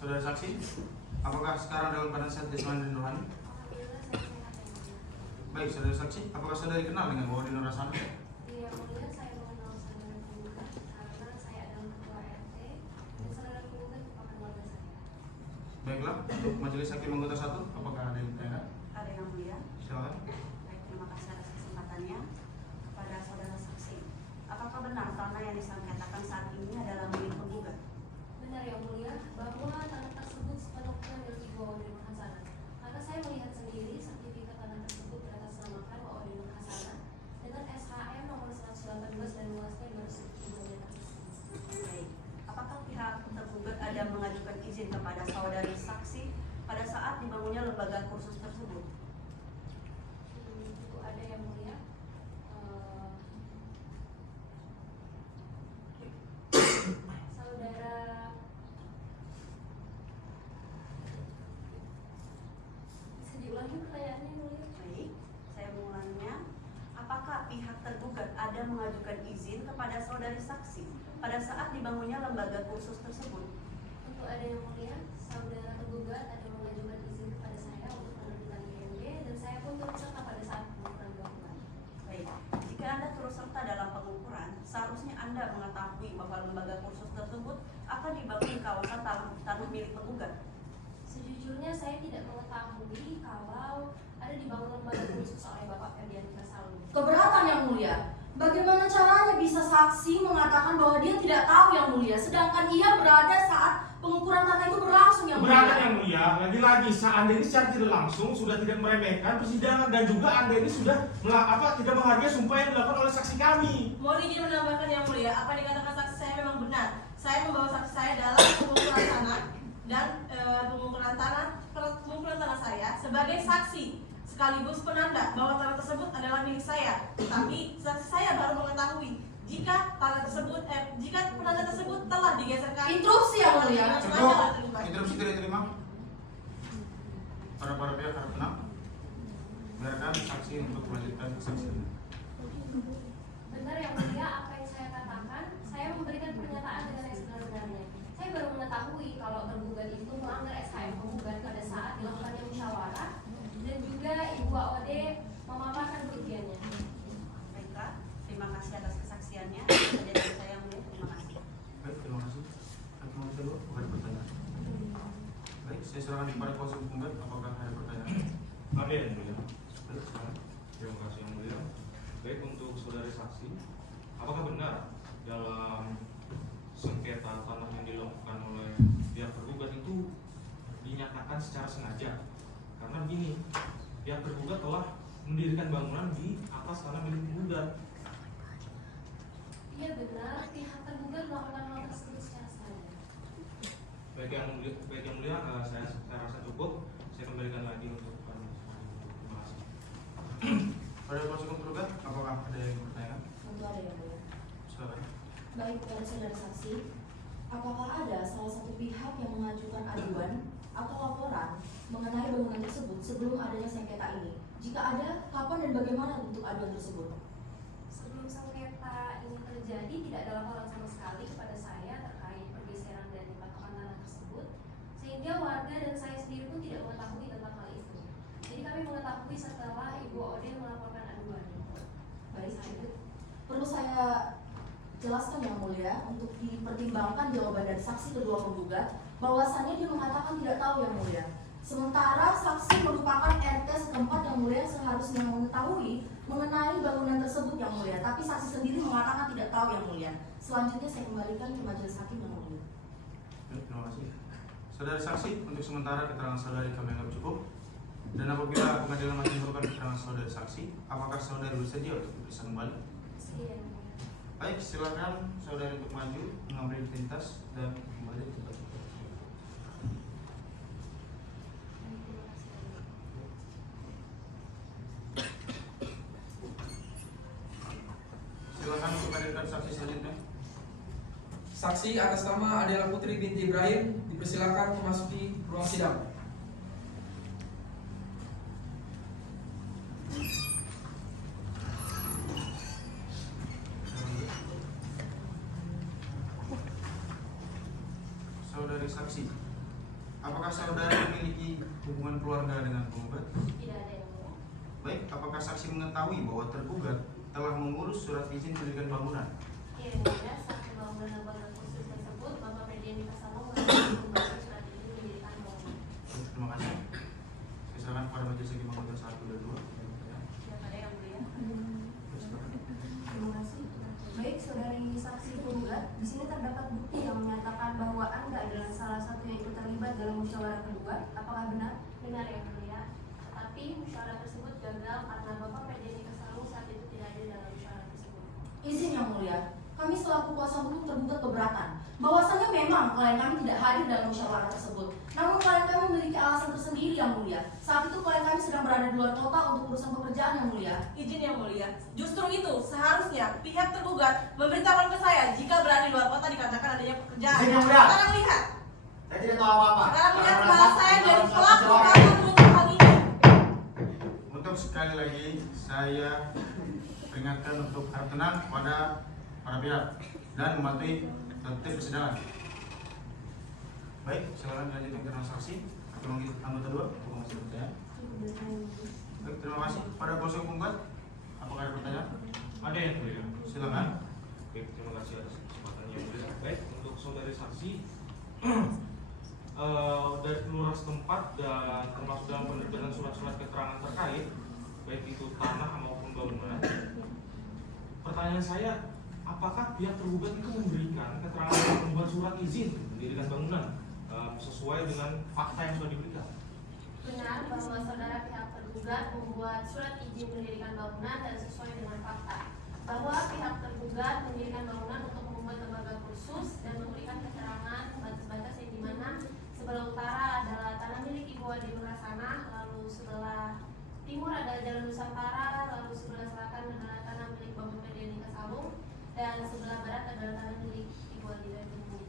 Saudara saksi, apakah sekarang dalam keadaan sehat jasmani dan rohani? Baik, saudara saksi, apakah saudari kenal dengan Waode Nur Hasanah? Yang mulia, saya mengenal saudara penggugat karena saya adalah ketua RT dan saudara penggugat merupakan keluarga saya. Baiklah, untuk majelis hakim anggota 1, apakah ada yang bertanya? Ada yang mulia. Silakan. Baik, terima kasih atas kesempatannya. Kepada saudara saksi, apakah benar tanah yang disengketakan saat ini adalah milik penggugat? Benar yang mulia, bahwa tanah tersebut sepenuhnya milik Ibu Waode Nur Hasanah. Karena saya melihat sendiri sertifikat tanah tersebut beratasnamakan Waode Nur Hasanah dengan SHM nomor 118 dan luasnya 270 meter. Baik, apakah pihak tergugat ada mengajukan izin kepada saudari saksi pada saat dibangunnya lembaga kursus tersebut? Itu ada yang mulia. Saudara bisa diulangi pertanyaannya yang mulia? Baik, saya mengulanginya. Apakah pihak tergugat ada mengajukan izin kepada saudari saksi pada saat dibangunnya lembaga kursus tersebut? Tentu ada yang mulia. Saudara tergugat ada mengajukan izin kepada saya untuk penerbitan IMB dan saya pun turut serta pada saat pengukuran bangunan. Baik, jika Anda turut serta dalam pengukuran, seharusnya Anda mengetahui bahwa lembaga kursus tersebut akan dibangun di kawasan tanah milik penggugat. Sejujurnya saya tidak mengetahui kalau ada dibangun lembaga kursus oleh Bapak Ferdi Andikasalum. Keberatan yang mulia. Bagaimana caranya bisa saksi mengatakan bahwa dia tidak tahu yang mulia, sedangkan ia berada saat pengukuran tanah itu berlangsung yang mulia? Keberatan yang mulia, lagi-lagi Anda ini secara tidak langsung sudah tidak meremehkan persidangan dan juga Anda ini sudah tidak menghargai sumpah yang dilakukan oleh saksi kami. Mohon izin menambahkan yang mulia, apa yang dikatakan saksi saya memang benar. Saya membawa saksi saya dalam pengukuran tanah dan pengukuran tanah saya sebagai saksi sekaligus penanda bahwa tanah tersebut adalah milik saya. Tapi saksi saya baru mengetahui jika penanda tersebut telah digeserkan. Interupsi yang mulia. Interupsi tidak diterima. Para pihak harap tenang. Biarkan saksi untuk melanjutkan kesaksian. Benar yang mulia, apa yang saya katakan, saya memberikan pernyataan dengan yang sebenarnya. Saya baru mengetahui kalau tergugat itu melanggar SHM penggugat pada saat dilakukannya musyawarah dan juga Ibu Waode memaparkan kerugiannya. Ada yang mulia. Terima kasih yang mulia. Baik, untuk saudari saksi, apakah benar dalam sengketa tanah yang dilakukan oleh pihak tergugat itu dinyatakan secara sengaja? Karena begini, pihak tergugat telah mendirikan bangunan di atas tanah milik tergugat. Iya benar, pihak tergugat melakukan hal tersebut secara sengaja. Baik yang mulia, saya rasa cukup. Saya kembalikan lagi untuk terima kasih. Pada kuasa hukum tergugat, apakah ada yang bertanya? Tentu ada yang mulia. Silakan. Baik kepada saudara saksi, apakah ada salah satu pihak yang mengajukan aduan atau laporan mengenai bangunan tersebut sebelum adanya sengketa ini? Jika ada, kapan dan bagaimana bentuk aduan tersebut? Sebelum sengketa ini terjadi, tidak ada laporan sama sekali kepada saya terkait pergeseran dari patokan tanah tersebut, sehingga warga dan saya sendiri pun tidak mengetahui tentang hal itu. Jadi kami mengetahui setelah Ibu Ode melaporkan aduan. Baik, cukup. Perlu saya jelaskan yang mulia untuk dipertimbangkan jawaban dari saksi kedua penggugat bahwasannya dia mengatakan tidak tahu yang mulia. Sementara saksi merupakan RT setempat yang mulia seharusnya mengetahui mengenai bangunan tersebut yang mulia, tapi saksi sendiri mengatakan tidak tahu yang mulia. Selanjutnya saya kembalikan ke majelis hakim yang mulia. Baik, terima kasih. Saudara saksi, untuk sementara keterangan saudari kami anggap cukup. Dan apabila pengadilan masih memerlukan keterangan saudari saksi, apakah saudari bersedia untuk diperiksa kembali? Sekian. Baik, silakan saudari untuk maju mengambil identitas dan kembali ke tempat. Silakan untuk hadirkan saksi selanjutnya. Saksi atas nama Adela Putri binti Ibrahim dipersilakan memasuki ruang sidang. Saudari saksi, apakah saudari memiliki hubungan keluarga dengan penggugat? Tidak ada yang mulia. Baik, apakah saksi mengetahui bahwa tergugat telah mengurus surat izin mendirikan bangunan? Iya yang mulia, saat pembangunan lembaga khusus tersebut, Bapak Median Kasamo membangun surat izin mendirikan bangunan. Terima kasih. Saya serahkan kepada majelis hakim anggota 1 dan 2. Tidak ada yang mulia. Terima kasih. Baik, saudari saksi penggugat, di sini terdapat bukti yang menyatakan bahwa Anda adalah salah satu yang ikut terlibat dalam musyawarah kedua. Apakah benar? Benar yang mulia. Tetapi musyawarah tersebut gagal karena Bapak Median Kasamo saat itu tidak ada dalam musyawarah tersebut. Izin yang mulia, kami selaku kuasa hukum tergugat keberatan bahwasannya memang klien kami tidak hadir dalam musyawarah tersebut. Namun klien kami memiliki alasan tersendiri yang mulia. Saat itu klien kami sedang berada di luar kota untuk urusan pekerjaan yang mulia. Izin yang mulia, justru itu seharusnya pihak tergugat memberitahukan ke saya jika berada di luar kota dikatakan adanya pekerjaan. Izin yang mulia. Sekarang lihat, Saya tidak tahu apa-apa. sekarang lihat Karena malah saya dalam jadi suatu pelaku musyawarah. karena menuntut hal ini. Untuk sekali lagi saya peringatkan untuk harap tenang kepada para pihak dan mematuhi tertib persidangan. Baik, silakan dilanjutkan keterangan saksi. Memanggil anggota 2 untuk masih bertanya. Baik, terima kasih. Pada kuasa hukum kan, apakah ada pertanyaan? Ada yang mulia. Silakan. Baik, terima kasih atas kesempatannya yang mulia. Baik, untuk saudari saksi dari lurah setempat dan termasuk dalam penerbitan surat-surat keterangan terkait, baik itu tanah maupun bangunan. Pertanyaan saya, apakah pihak tergugat itu memberikan keterangan dan membuat surat izin mendirikan bangunan sesuai dengan fakta yang sudah diberikan? Benar bahwa saudara pihak tergugat membuat surat izin mendirikan bangunan dan sesuai dengan fakta bahwa pihak tergugat mendirikan bangunan untuk membuat lembaga kursus dan memberikan keterangan batas-batas yang dimana sebelah utara adalah tanah milik Ibu Ade Nurhasana, lalu sebelah timur adalah Jalan Nusantara, lalu sebelah selatan adalah tanah milik Bapak Median Kasamo, dan sebelah barat adalah tanah milik Ibu Ade Nurhasana.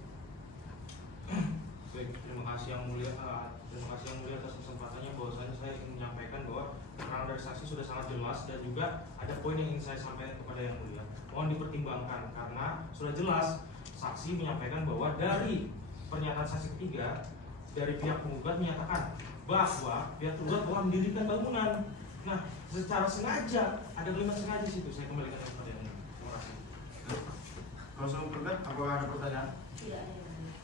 Baik, terima kasih yang mulia. Terima kasih yang mulia atas kesempatannya. Bahwasanya saya ingin menyampaikan bahwa keterangan dari saksi sudah sangat jelas dan juga ada poin yang ingin saya sampaikan kepada yang mulia. Mohon dipertimbangkan karena sudah jelas saksi menyampaikan bahwa dari pernyataan saksi ketiga dari pihak penggugat menyatakan bahwa pihak tergugat telah mendirikan bangunan. Nah, secara sengaja ada kalimat sengaja situ. Saya kembalikan kepada yang mulia. Terima kasih. Kuasa hukum tergugat, apakah ada pertanyaan? Tidak ada yang mulia.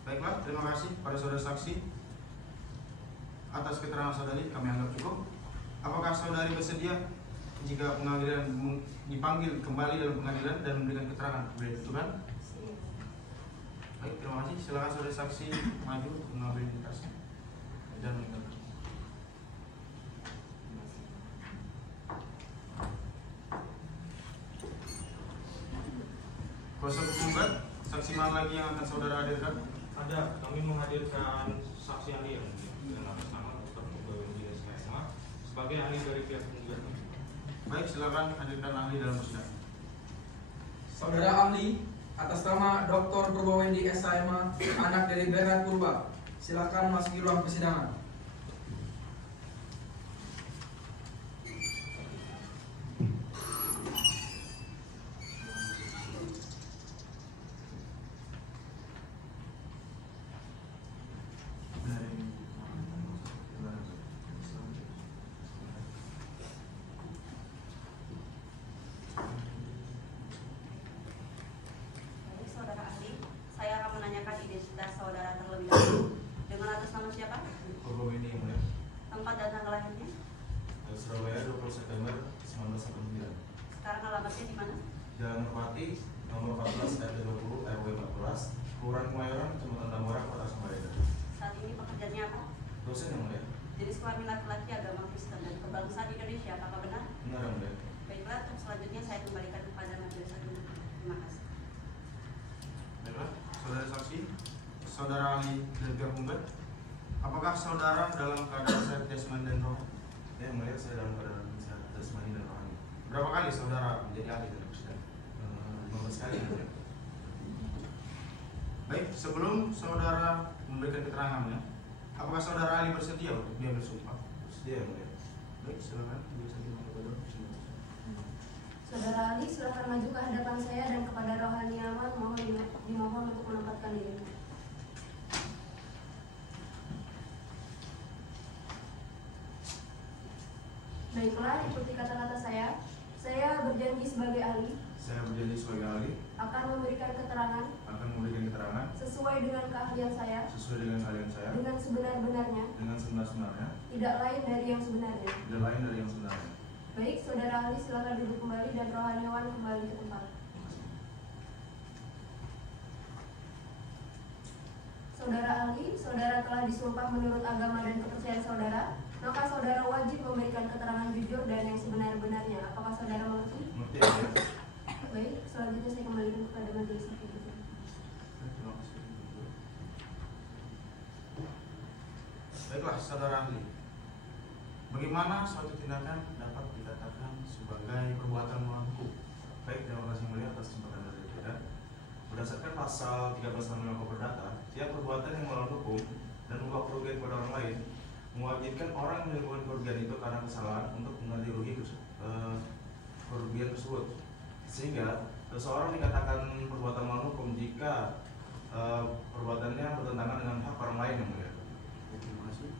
Baiklah, terima kasih pada saudara saksi. atas keterangan saudari kami anggap cukup. Apakah saudari bersedia jika pengadilan dipanggil kembali dalam pengadilan dan memberikan keterangan boleh ditentukan? Baik, terima kasih. Silakan saudari saksi maju untuk mengambil identitasnya dan meninggalkan. Kuasa penggugat, saksi mana lagi yang akan saudara hadirkan? Ada, kami menghadirkan saksi ahli yang dengan atas nama Dr. Pegawai SKSMA sebagai ahli dari pihak penggugat. Baik, silakan hadirkan ahli dalam persidangan. Saudara ahli, atas nama Dr. Purbawendi SHMA, anak dari Bernard Purba, silakan masuki ruang persidangan. Baik, saudara ahli, saya akan menanyakan identitas saudara terlebih dahulu. Dengan atas nama siapa? Purbawendi yang mulia. Tempat dan tanggal lahirnya? Surabaya 20 September 1989. Sekarang alamatnya di mana? Jalan Merpati nomor 14 RT 20 RW 14 Kelurahan Kemayoran, Kecamatan Tambora, Kota Samarinda. Saat ini pekerjaannya apa? Dosen yang mulia. Jenis kelamin laki-laki, agama Kristen, dan kebangsaan Indonesia, apakah benar? Benar yang mulia. Baiklah, untuk selanjutnya saya kembalikan kepada majelis hakim. Terima kasih. Baiklah, saudara saksi, saudara ahli dan pihak penggugat, apakah saudara dalam keadaan sehat jasmani dan rohani? Ya, yang mulia, saya dalam keadaan sehat jasmani dan rohani. Berapa kali saudara menjadi ahli dalam persidangan? 15 kali. yang mulia. Baik, sebelum saudara memberikan keterangannya, apakah saudara ahli bersedia untuk dia bersumpah? Bersedia, yang mulia. Baik, silakan. Saudara ahli, silakan maju ke hadapan saya dan kepada rohani aman dimohon untuk menempatkan diri. Baiklah, ikuti kata-kata saya. Saya berjanji sebagai ahli Saya berjanji sebagai ahli akan memberikan keterangan sesuai dengan keahlian saya dengan sebenar-benarnya, tidak lain dari yang sebenarnya. Baik, saudara ahli, silakan duduk kembali dan rohaniawan kembali ke tempat. Saudara ahli, saudara telah disumpah menurut agama dan kepercayaan saudara, maka saudara wajib memberikan keterangan jujur dan yang sebenar-benarnya. Apakah saudara mengerti? Mengerti, ya. Baik, selanjutnya saya kembalikan kepada majelis hakim. Terima kasih. Baiklah, saudara ahli. Bagaimana suatu tindakan dapat dikatakan sebagai perbuatan melawan hukum? Baik, terima kasih mulia atas kesempatan dari kita. Berdasarkan pasal 1365 Perdata, tiap perbuatan yang melawan hukum dan membawa kerugian kepada orang lain mewajibkan orang yang melakukan kerugian itu karena kesalahan untuk mengganti rugi kerugian tersebut. Sehingga seseorang dikatakan perbuatan melawan hukum jika perbuatannya bertentangan dengan hak orang lain yang mulia. Terima kasih.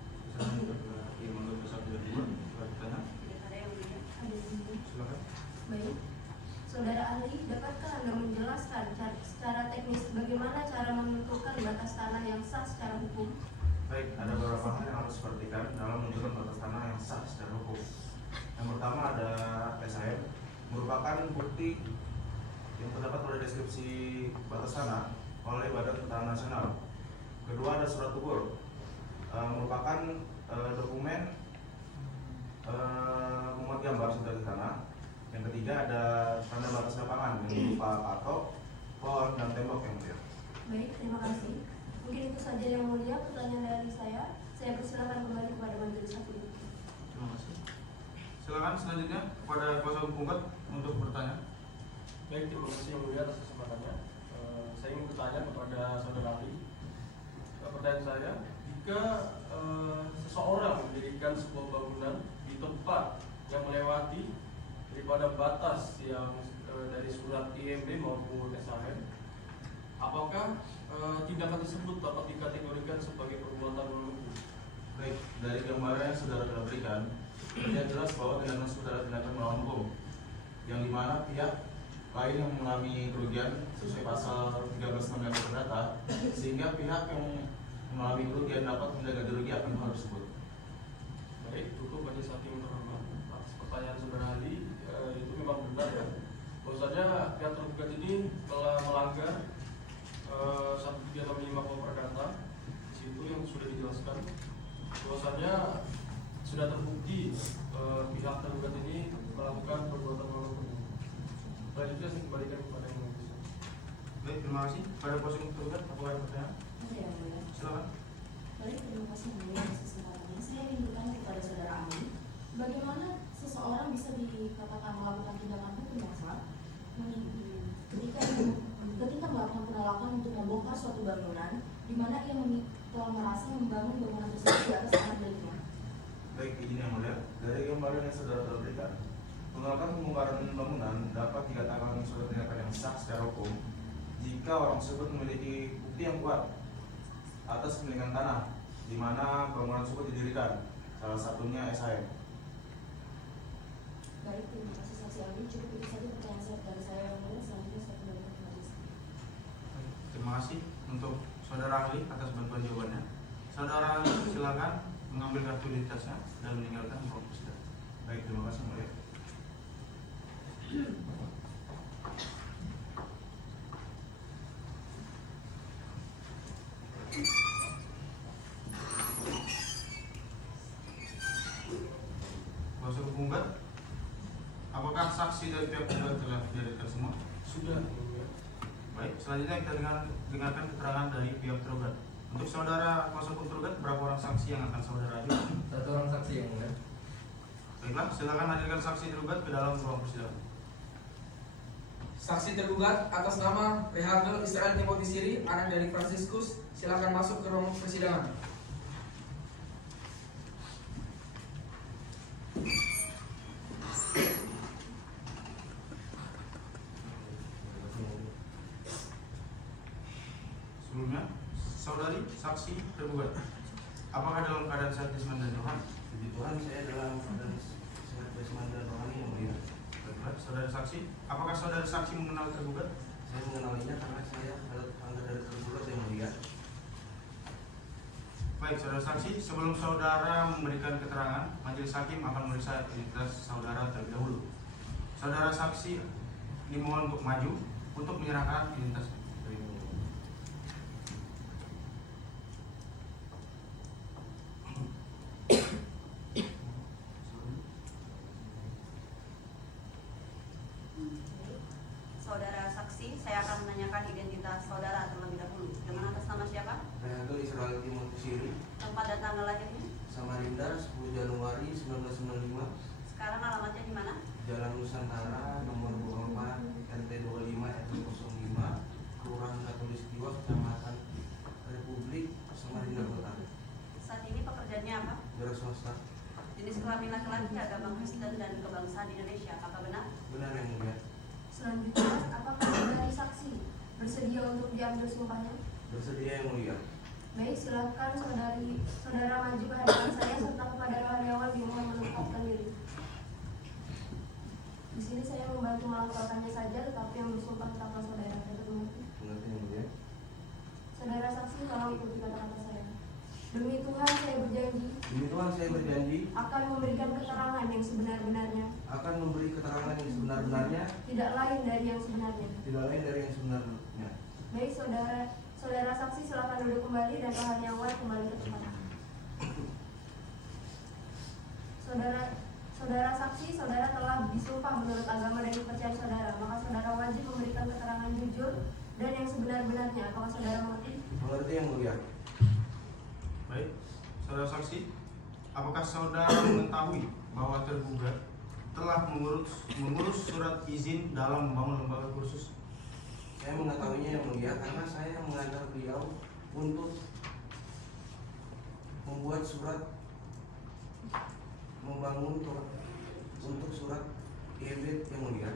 Silakan. Baik, saudara ahli, dapatkah Anda menjelaskan secara teknis bagaimana cara menentukan batas tanah yang sah secara hukum? Baik, ada beberapa hal yang harus diperhatikan dalam menentukan batas tanah yang sah secara hukum. Yang pertama ada SHM, merupakan bukti yang terdapat pada deskripsi batas tanah oleh Badan Pertanahan Nasional. Kedua ada surat tubur, merupakan dokumen memuat gambar situasi tanah. Yang ketiga ada tanda batas lapangan yang berupa patok, pohon, dan tembok yang mulia. Baik, terima kasih. Mungkin itu saja yang mulia pertanyaan dari saya. Saya persilakan kembali kepada majelis hakim. Terima kasih. Silakan selanjutnya kepada kuasa hukum penggugat untuk bertanya. Baik, terima kasih yang mulia atas kesempatannya. Saya ingin bertanya kepada saudara ahli. Pertanyaan saya, jika seseorang mendirikan sebuah bangunan di tempat yang melewati daripada batas yang dari surat IMB maupun SHM, apakah tindakan tersebut dapat dikategorikan sebagai perbuatan melawan hukum? Baik, dari gambaran yang saudara telah berikan, terlihat jelas bahwa tindakan tersebut adalah tindakan melawan hukum, yang dimana pihak lain yang mengalami kerugian sesuai pasal 1365 Perdata, sehingga pihak yang mengalami kerugian dapat mengganti rugi akan hal tersebut. sudah terbukti pihak tergugat ini melakukan perbuatan melawan hukum. Selanjutnya saya kembalikan kepada yang lebih besar. Baik, terima kasih. Pada kuasa hukum tergugat, apakah ada pertanyaan? Ada yang mulia. Silakan. Baik, terima kasih mulia atas kesempatannya. Saya ingin bertanya kepada saudara ahli, bagaimana seseorang bisa dikatakan melakukan tindakan hukum yang sah ketika melakukan penolakan untuk membongkar suatu bangunan di mana ia telah merasa membangun bangunan tersebut di atas tanah miliknya. Baik, izin yang mulia, dari gambaran yang saudara telah berikan, penolakan pembongkaran bangunan dapat dikatakan suatu tindakan yang sah secara hukum jika orang tersebut memiliki bukti yang kuat atas kepemilikan tanah di mana bangunan tersebut didirikan, salah satunya SHM. Baik, terima kasih saksi ahli. Cukup itu saja pertanyaan saya dari saya yang mulia. Selanjutnya saya kembalikan ke majelis. Terima kasih untuk saudara ahli atas bantuan jawabannya. Saudara ahli silakan mengambil kartu identitasnya dan meninggalkan ruang persidangan. Baik, terima kasih mulia. Kuasa hukum gugat, apakah saksi dari pihak gugat telah dihadirkan semua? Sudah. Baik, selanjutnya kita dengarkan keterangan dari pihak tergugat. Untuk saudara kuasa hukum tergugat, berapa orang saksi yang akan saudara ajukan? 1 orang saksi yang mulia. Baiklah, silakan hadirkan saksi tergugat ke dalam ruang persidangan. Saksi tergugat atas nama Rehabil Israel Timothy Siri, anak dari Fransiskus, silakan masuk ke ruang persidangan. Sebelumnya, saudari saksi tergugat, apakah dalam keadaan sehat jasmani dan rohani? Puji Tuhan, saya dalam keadaan sehat jasmani dan rohani yang mulia. Baiklah, saudara saksi, apakah saudara saksi mengenal tergugat? Saya mengenalinya karena saya adalah tetangga dari tergugat yang mulia. Baik, saudara saksi, sebelum saudara memberikan keterangan, majelis hakim akan memeriksa identitas saudara terlebih dahulu. Saudara saksi dimohon untuk maju untuk menyerahkan identitasnya. Saudara saksi, saya akan menanyakan identitas saudara terlebih dahulu. Dengan atas nama siapa? Rehabil Israel Timothy Siri, Tempat dan tanggal lahirnya? Samarinda, 10 Januari 1995, Sekarang alamatnya di mana? Jalan Nusantara, nomor 24, RT 25, RT 05, Kelurahan Katulistiwa, Kecamatan Republik, Samarinda Kota. Saat ini pekerjaannya apa? Wira swasta. Jenis kelamin laki-laki, agama Kristen dan kebangsaan Indonesia. Apakah benar? Benar yang mulia. Selanjutnya, apakah saudari saksi bersedia untuk diambil sumpahnya? Bersedia yang mulia. Baik, silakan saudara maju ke hadapan saya serta kepada karyawan dimohon menempatkan diri. Di sini saya membantu melaporkannya saja, tetapi yang bersumpah tetaplah saudara. Mengerti yang mulia. Saudara saksi, tolong ikuti kata-kata saya. Demi Tuhan saya berjanji Demi Tuhan saya berjanji akan memberikan keterangan yang sebenar-benarnya, akan memberi keterangan yang sebenar-benarnya, tidak lain dari yang sebenarnya. tidak lain dari yang sebenarnya. Baik, saudara saksi silakan duduk kembali dan karyawan kembali ke tempat. Saudara saksi, saudara telah disumpah menurut agama dan kepercayaan saudara, maka saudara wajib memberikan keterangan jujur dan yang sebenar-benarnya. Apakah saudara mengerti? Mengerti yang mulia. Baik, saudara saksi, apakah saudara mengetahui bahwa tergugat telah mengurus surat izin dalam membangun lembaga kursus? Saya mengetahuinya yang mulia karena saya mengantar beliau untuk membuat surat membangun untuk surat IMB yang mulia.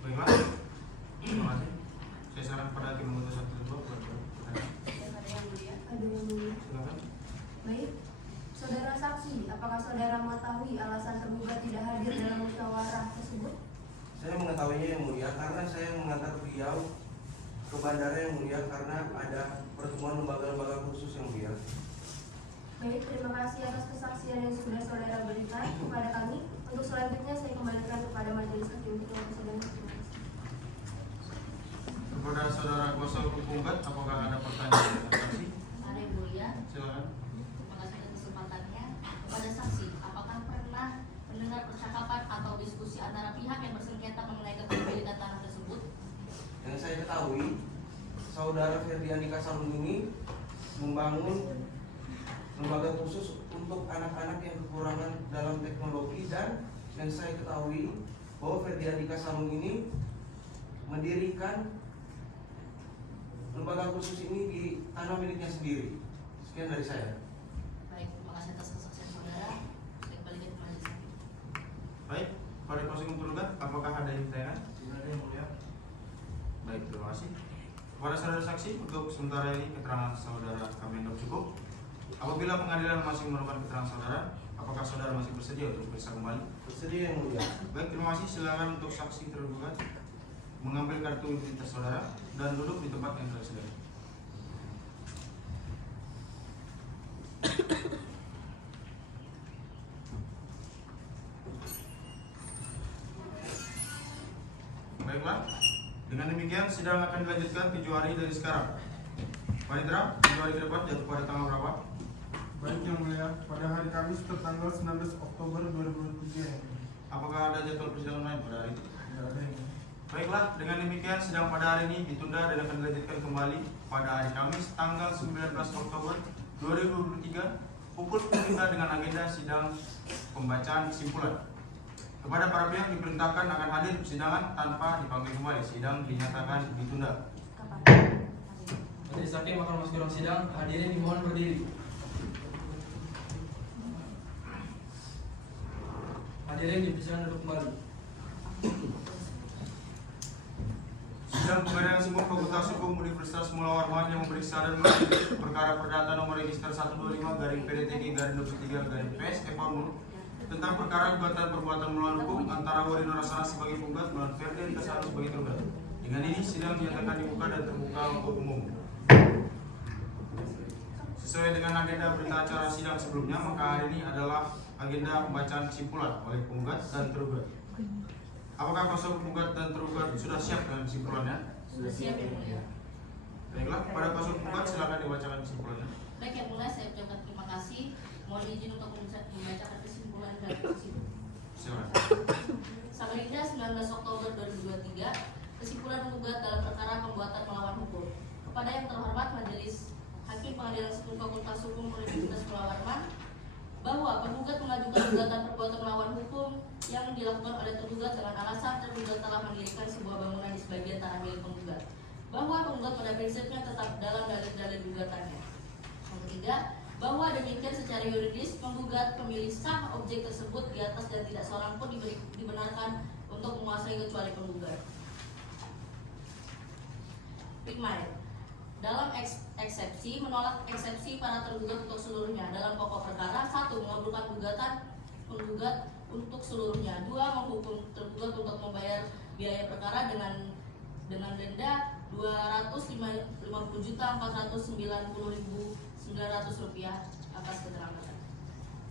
Baiklah, terima kasih. Saya saran pada hakim memutus satu dan dua. Ada yang mulia. Ada yang mulia. Silakan. Baik, saudara saksi, apakah saudara mengetahui alasan tergugat tidak hadir dalam musyawarah tersebut? Saya mengetahuinya yang mulia karena saya mengantar beliau ke bandara yang mulia karena ada pertemuan lembaga-lembaga khusus yang mulia. Baik, terima kasih atas kesaksian yang sudah saudara berikan kepada kami. Untuk selanjutnya saya kembalikan kepada majelis hakim untuk persidangan. Kepada saudara kuasa hukum gugat, apakah ada pertanyaan dari saksi? Ada yang mulia. Silakan. Terima kasih atas kesempatannya. Kepada saksi, apakah terdapat percakapan atau diskusi antara pihak yang bersengketa mengenai kepemilikan tanah tersebut? Yang saya ketahui, Saudara Ferdi Andika Salung ini membangun lembaga khusus untuk anak-anak yang kekurangan dalam teknologi, dan yang saya ketahui bahwa Ferdi Andika Salung ini mendirikan lembaga khusus ini di tanah miliknya sendiri. Sekian dari saya. Baik, terima kasih atas kesaksian saudara. Saya kembalikan ke majelis hakim. Baik, pada proses tergugat, apakah ada yang ditanyakan? Tidak ada yang mulia. Baik, terima kasih. Kepada saudara saksi, untuk sementara ini keterangan saudara kami anggap cukup. Apabila pengadilan masih memerlukan keterangan saudara, apakah saudara masih bersedia untuk diperiksa kembali? Bersedia yang mulia. Baik, terima kasih. Silakan untuk saksi tergugat mengambil kartu identitas saudara dan duduk di tempat yang telah disediakan. Baiklah, dengan demikian sidang akan dilanjutkan 7 hari dari sekarang. Panitera, 7 hari ke depan jatuh pada tanggal berapa? Baik yang mulia, pada hari Kamis tertanggal 19 Oktober 2023. Apakah ada jadwal persidangan lain pada hari itu? Tidak ada yang mulia. Baiklah, dengan demikian sidang pada hari ini ditunda dan akan dilanjutkan kembali pada hari Kamis tanggal 19 Oktober 2023 pukul 10 dengan agenda sidang pembacaan kesimpulan. Kepada para pihak diperintahkan akan hadir persidangan tanpa dipanggil kembali. Sidang dinyatakan ditunda. Majelis hakim akan memasuki ruang sidang. Hadirin dimohon berdiri. Hadirin dipersilakan duduk kembali. Sidang Pengadilan Umum Fakultas Hukum Universitas Mula Warman yang memeriksa dan mengadili perkara perdata nomor register 125/PDTG/23/PS Eponmul tentang perkara gugatan perbuatan melawan hukum antara Wari Nur Hasanah sebagai penggugat melawan Ferdi Andika Salung sebagai tergugat. Dengan ini sidang dinyatakan dibuka dan terbuka untuk umum. Sesuai dengan agenda berita acara sidang sebelumnya, maka hari ini adalah agenda pembacaan kesimpulan oleh penggugat dan tergugat. Apakah kuasa penggugat dan tergugat sudah siap dengan kesimpulannya? Sudah siap yang mulia. Baiklah, pada kuasa penggugat silakan dibacakan kesimpulannya. Baik yang mulia, saya ucapkan terima kasih. Mohon izin untuk membacakan kesimpulan dari tersebut. Silakan. Samarinda 19 Oktober 2023, kesimpulan penggugat dalam perkara pembuatan melawan hukum. Kepada yang terhormat Majelis Hakim Pengadilan Negeri Fakultas Hukum Universitas Mula Warman, bahwa penggugat mengajukan gugatan perbuatan melawan hukum yang dilakukan oleh tergugat dengan alasan tergugat telah mendirikan sebuah bangunan di sebagian tanah milik penggugat, bahwa penggugat pada prinsipnya tetap dalam dalil-dalil gugatannya. Yang ketiga, bahwa demikian secara yuridis penggugat pemilik sah objek tersebut di atas dan tidak seorang pun dibenarkan untuk menguasai kecuali penggugat. Pikmail dalam eksepsi menolak eksepsi para tergugat untuk seluruhnya. Dalam pokok perkara, 1. Mengabulkan gugatan penggugat untuk seluruhnya. 2. Menghukum tergugat untuk membayar biaya perkara dengan denda Rp250.490.900 atas keterangan.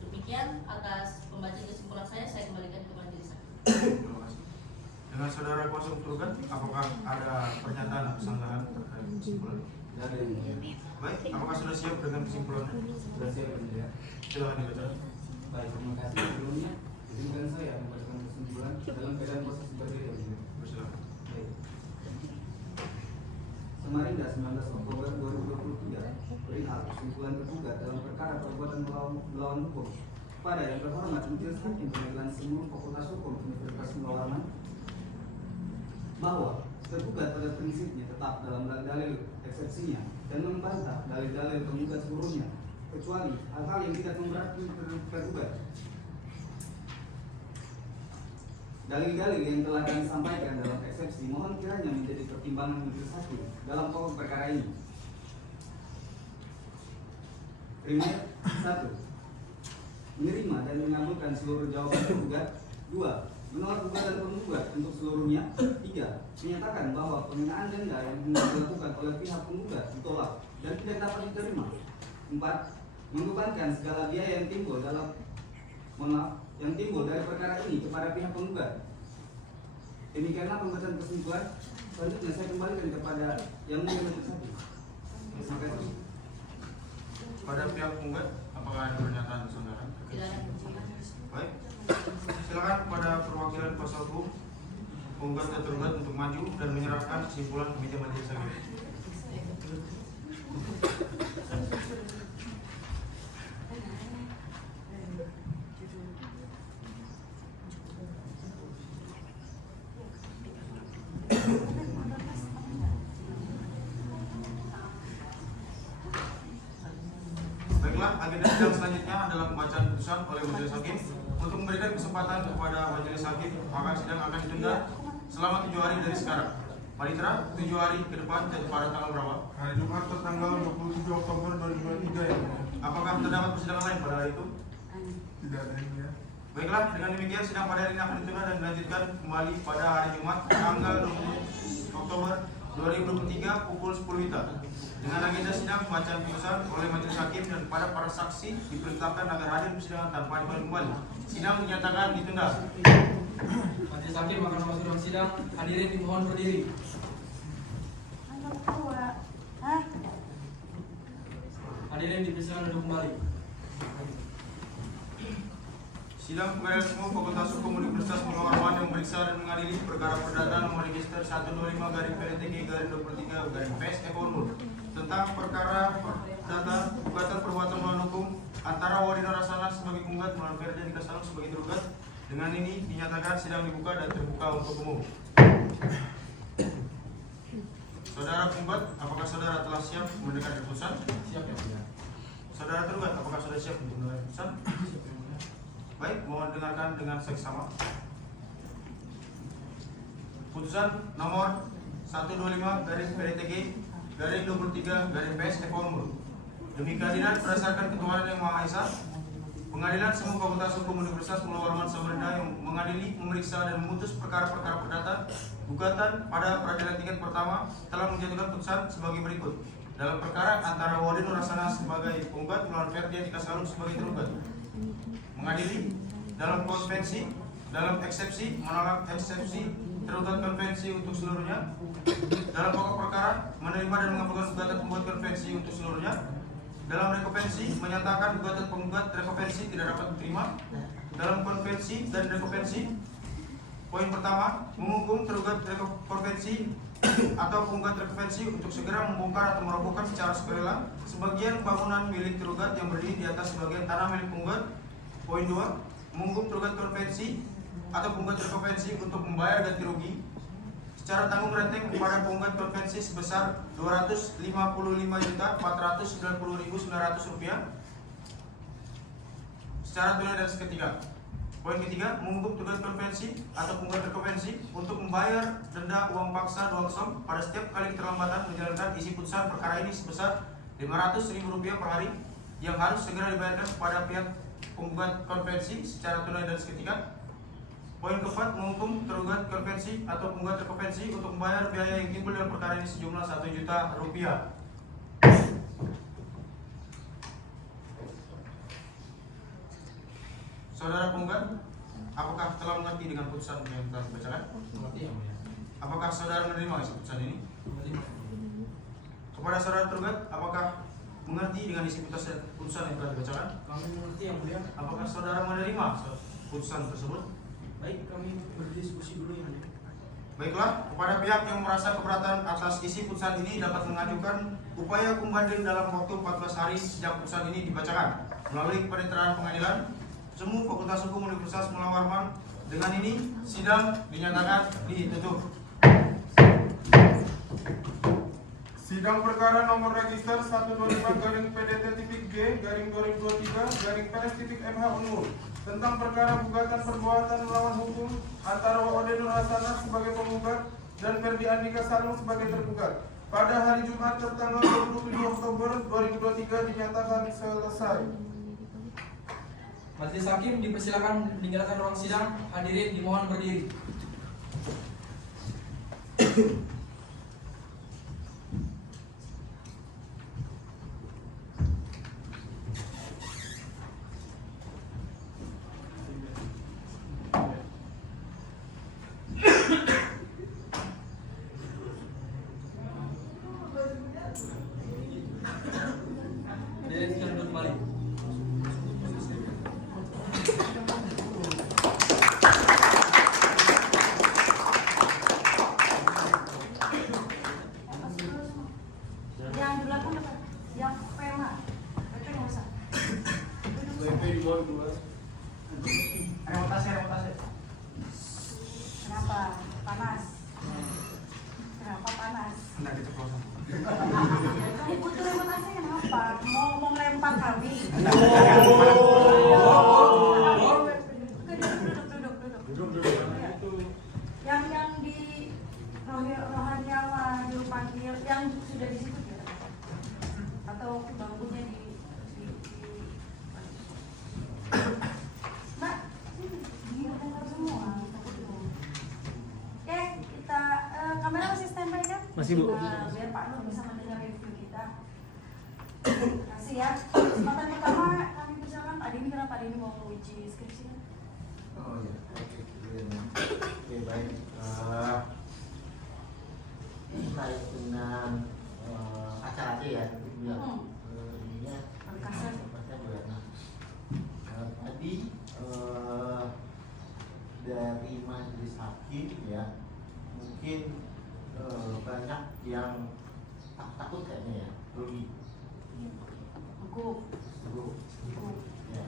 Demikian atas pembacaan kesimpulan saya kembalikan ke majelis. Terima kasih. Dengan saudara kuasa tergugat, apakah ada pernyataan atau sanggahan terkait kesimpulan? Tidak ada yang mulia. Baik, apakah sudah siap dengan kesimpulannya? Sudah siap yang mulia. Silakan dibacakan. Baik, terima kasih. Sebelumnya izinkan saya membacakan kesimpulan dalam keadaan posisi berbeda. Bersilakan. Baik. Samarinda 19 Oktober 2023 perihal kesimpulan tergugat dalam perkara perbuatan melawan hukum. Pada yang terhormat Majelis Hakim Pengadilan Umum Fakultas Hukum Universitas Mula Warman, bahwa tergugat pada prinsipnya tetap dalam dalil eksepsinya dan membantah dalil-dalil penggugat seluruhnya, kecuali hal-hal yang tidak memberatkan tergugat. Dalil-dalil yang telah kami sampaikan dalam eksepsi mohon kiranya menjadi pertimbangan majelis hakim dalam pokok perkara ini. Primer 1. Menerima dan mengabulkan seluruh jawaban tergugat. 2. Menolak gugatan penggugat untuk seluruhnya. 3. Menyatakan bahwa penghinaan denda yang dilakukan oleh pihak penggugat ditolak dan tidak dapat diterima. 4. Membebankan segala biaya yang timbul dari perkara ini kepada pihak penggugat. Demikianlah pembacaan kesimpulan. Selanjutnya saya kembalikan kepada yang mulia majelis hakim. Terima kasih. Pada pihak penggugat, apakah ada pernyataan saudara? Tidak ada. Baik, silakan kuasa hukum penggugat dan tergugat untuk maju dan menyerahkan kesimpulan ke meja majelis hakim. Baiklah, agenda sidang selanjutnya adalah pembacaan putusan oleh majelis hakim. Untuk memberikan kesempatan kepada majelis hakim, maka sidang akan ditunda selama 7 hari dari sekarang. Panitera, 7 hari ke depan pada tanggal berapa? Hari Jumat tanggal 27 Oktober 2023 ya. Apakah terdapat persidangan lain pada hari itu? Tidak ada yang ya. Baiklah, dengan demikian sidang pada hari ini akan ditunda dan dilanjutkan kembali pada hari Jumat tanggal 20 Oktober 2023 pukul 10 WITA. Dengan agenda sidang pembacaan putusan oleh majelis hakim dan pada para saksi diperintahkan agar hadir persidangan tanpa dipanggil kembali. Sidang dinyatakan ditunda. Majelis hakim akan memasuki ruang sidang. Hadirin dimohon berdiri. Hadirin dipersilakan duduk kembali. Sidang pengadilan umum Fakultas Hukum Universitas Muhammad Arman yang memeriksa dan mengadili perkara perdata nomor register 125/PDTG/23/PS/FONMUL tentang perkara perdata gugatan perbuatan melawan hukum antara Wadi Norasana sebagai penggugat melawan Ferdi Andika Salung sebagai tergugat. Dengan ini dinyatakan sidang dibuka dan terbuka untuk umum. Saudara penggugat, apakah saudara telah siap mendengar putusan? Siap ya. Saudara tergugat, apakah sudah siap untuk mendengar putusan? Baik, mohon dengarkan dengan seksama. Putusan nomor 125/PDTG/23/PS/FONMUL. Demi keadilan berdasarkan ketuhanan yang Maha Esa, Pengadilan Semu Fakultas Hukum Universitas Muhammad Arman Samarinda yang mengadili, memeriksa dan memutus perkara-perkara perdata gugatan pada peradilan tingkat pertama telah menjatuhkan putusan sebagai berikut. Dalam perkara antara Wadi Norasana sebagai penggugat melawan Ferdi Andika Salung sebagai tergugat. Mengadili dalam konvensi, dalam eksepsi, menolak eksepsi, tergugat konvensi untuk seluruhnya. Dalam pokok perkara, menerima dan mengabulkan gugatan pembuat konvensi untuk seluruhnya. Dalam rekovensi, menyatakan gugatan penggugat rekovensi tidak dapat diterima. Dalam konvensi dan rekovensi, poin pertama, menghukum tergugat rekovensi atau penggugat rekovensi untuk segera membongkar atau merobohkan secara sukarela sebagian bangunan milik tergugat yang berdiri di atas sebagian tanah milik penggugat. Poin 2, menghukum tergugat konvensi atau penggugat rekovensi untuk membayar ganti rugi secara tanggung renteng kepada penggugat konvensi sebesar Rp255.490.900 secara tunai dan seketika. Poin ketiga, menghukum tergugat konvensi atau penggugat rekovensi untuk membayar denda uang paksa 2 pada setiap kali keterlambatan menjalankan isi putusan perkara ini sebesar Rp500.000 per hari yang harus segera dibayarkan kepada pihak penggugat konvensi secara tunai dan seketika. Poin keempat, menghukum tergugat konvensi atau penggugat rekovensi untuk membayar biaya yang timbul dalam perkara ini sejumlah Rp1 juta. Saudara penggugat, apakah telah mengerti dengan putusan yang telah dibacakan? Mengerti ya, Mulia. Apakah saudara menerima isi putusan ini? Mengerti. Kepada saudara tergugat, apakah mengerti dengan isi putusan yang telah dibacakan? Kami mengerti yang Mulia. Apakah saudara menerima putusan tersebut? Baik, kami berdiskusi dulu ya. Baiklah, kepada pihak yang merasa keberatan atas isi putusan ini dapat mengajukan upaya hukum banding dalam waktu 14 hari sejak putusan ini dibacakan melalui kepaniteraan pengadilan Semu Fakultas Hukum Universitas Muhammad Arman. Dengan ini sidang dinyatakan ditutup. Sidang perkara nomor register 125/PDT-G/2023/PS-FH tentang perkara gugatan perbuatan melawan hukum antara Wade Nur Hasanah sebagai penggugat dan Ferdi Andika Salung sebagai tergugat pada hari Jumat tertanggal 27 Oktober 2023 dinyatakan selesai. Majelis hakim dipersilakan meninggalkan ruang sidang. Hadirin dimohon berdiri. Hadirin silakan duduk kembali. Kasih, Bu. Biar Pak Nur bisa mendengar review kita. Kasih ya. Kesempatan pertama kami persilakan Pak Dini, karena Pak Dini mau menguji skripsi kan? Oh iya, oke, baik. Ini terkait dengan acara aja ya, ininya Perkasan. Tadi dari majelis hakim ya, mungkin banyak yang takut kayaknya ya, rugi. Ya.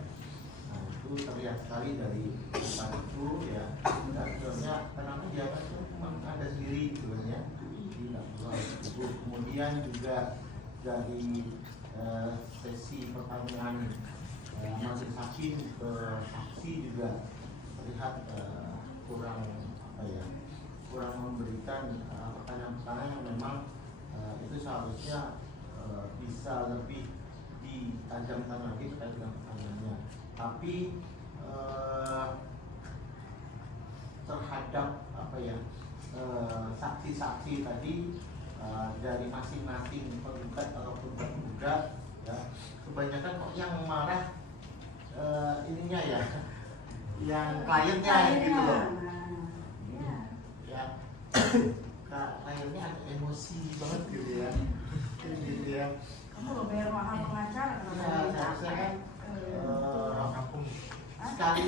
Nah, itu terlihat sekali dari tempat itu ya. Dan sebenarnya kenapa dia kan cuma ada sendiri gitu kan ya. Tidak perlu. Kemudian juga dari sesi pertanyaan majelis hakim ke saksi juga terlihat kurang kurang memberikan pertanyaan-pertanyaan yang memang itu seharusnya bisa lebih ditajamkan lagi terkait dengan pertanyaannya. Tapi terhadap saksi-saksi tadi dari masing-masing penggugat ataupun tergugat ya, kebanyakan kok yang marah ininya ya, yang kliennya gitu loh. Ya, kliennya ada emosi banget gitu ya, gitu ya. Kamu lo bayar mahal pengacara Seharusnya kan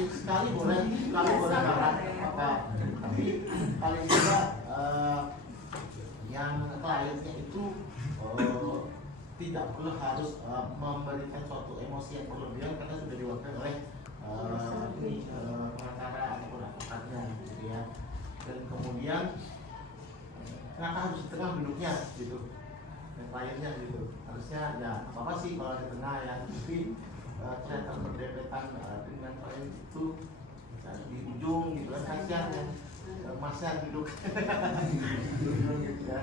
sekali boleh marah apa, tapi paling juga yang kliennya itu tidak perlu harus memberikan suatu emosi yang berlebihan karena sudah diwakili oleh pengacara ataupun advokatnya gitu ya. Dan kemudian kenapa harus di tengah duduknya gitu, dan kliennya gitu, harusnya ya apa sih kalau di tengah ya, tapi ternyata berdempetan dengan klien itu di ujung gitu kan, kasihan ya masnya duduk gitu ya.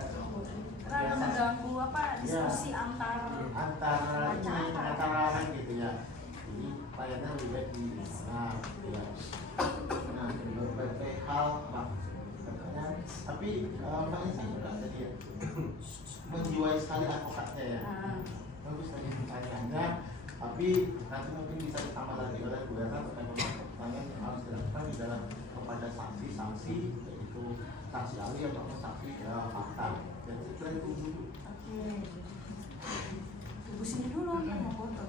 Karena mengganggu diskusi ya, antara gitu ya. Jadi kliennya lebih baik di tengah gitu ya. Nah, berbagai hal katanya, tapi makanya saya juga tadi ya menjiwai sekali advokatnya ya. Bagus tadi pertanyaannya, tapi nanti mungkin bisa ditambah lagi oleh Bu Erna terkait pertanyaan yang harus dilakukan di dalam kepada saksi-saksi, yaitu saksi ahli ataupun saksi fakta. Dan saya itu dulu. Tunggu sini dulu, mau foto.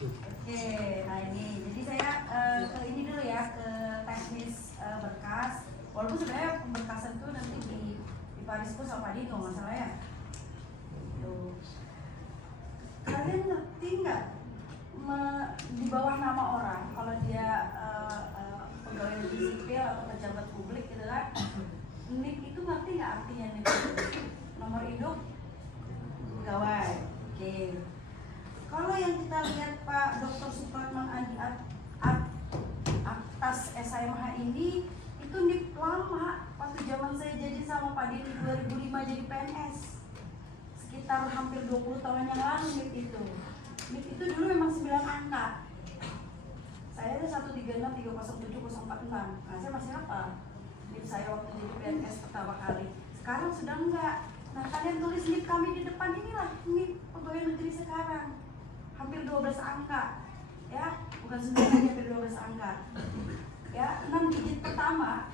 Oke, nah ini, jadi saya ke ini dulu ya, ke teknis berkas. Walaupun sebenarnya pemberkasan itu nanti di Parisku sama Pak Dino, masalah ya. Tuh. Kalian ngerti nggak di bawah nama orang, kalau dia pegawai negeri sipil atau pejabat publik gitu kan, NIK itu ngerti nggak artinya NIK? Nomor induk pegawai. Oke. Kalau yang kita lihat Pak Dr. Supratman Adi atas SMH ini, itu NIK lama. Waktu zaman saya jadi sama Pak Dini 2005 jadi PNS, sekitar hampir 20 tahun yang lalu NIK itu. NIK itu dulu memang 9 angka. Saya ada 136307046. Nah, saya masih hafal NIK saya waktu jadi PNS pertama kali. Sekarang sudah enggak. Nah, kalian tulis NIK kami di depan, inilah NIK pegawai negeri sekarang. Hampir 12 angka. Ya, bukan 9, hampir 12 angka. Ya, 6 digit pertama,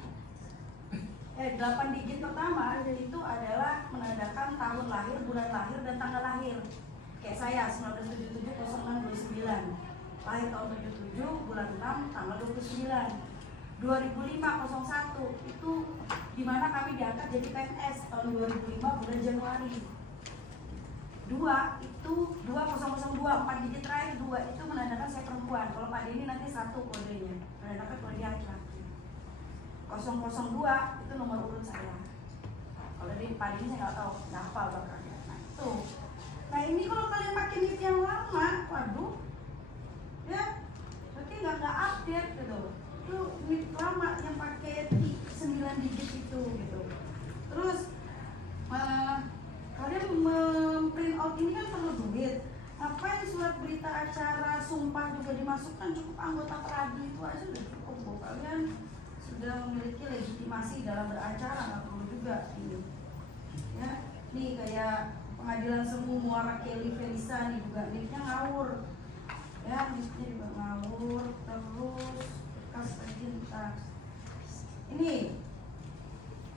8 digit pertama itu adalah menandakan tahun lahir, bulan lahir, dan tanggal lahir. Kayak saya 1977 06 29, lahir tahun 77, bulan 6, tanggal 29. 2005 01 itu dimana kami diangkat jadi PNS tahun 2005 bulan Januari. 2 itu 2002, 4 digit terakhir 2 itu menandakan saya perempuan. Kalau Pak Dini nanti 1 kodenya, menandakan kalau dia laki-laki. 002 itu nomor urut saya. Kalau dari Pak Dini saya nggak tahu, nggak hafal belakangnya. Nah itu. Nah ini kalau kalian pakai NIK yang lama, waduh, ya berarti nggak update gitu. Itu NIK lama yang pakai 9 digit itu gitu. Terus kalian memprint out ini kan perlu duit. Ngapain surat berita acara sumpah juga dimasukkan? Cukup anggota peradi itu aja udah cukup. Kalian sudah memiliki legitimasi dalam beracara, nggak perlu juga ini. Ya, nih kayak pengadilan semu Muara Kelly Felisa nih juga liftnya ngawur. Ya, liftnya juga ngawur, terus bekas cinta. Ini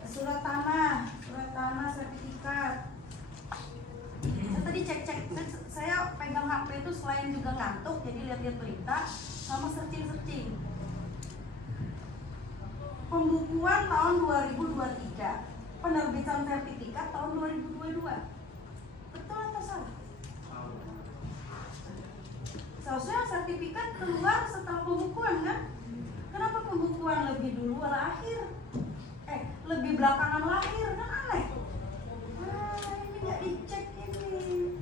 surat tanah sertifikat. Saya tadi cek, saya pegang HP itu selain juga ngantuk, jadi lihat-lihat berita sama searching. Pembukuan tahun 2023, penerbitan sertifikat tahun 2022. Betul atau salah? Seharusnya sertifikat keluar setelah pembukuan kan? Kenapa pembukuan lebih dulu lahir? Lebih belakangan lahir, kan aneh. Ini nggak dicek ini.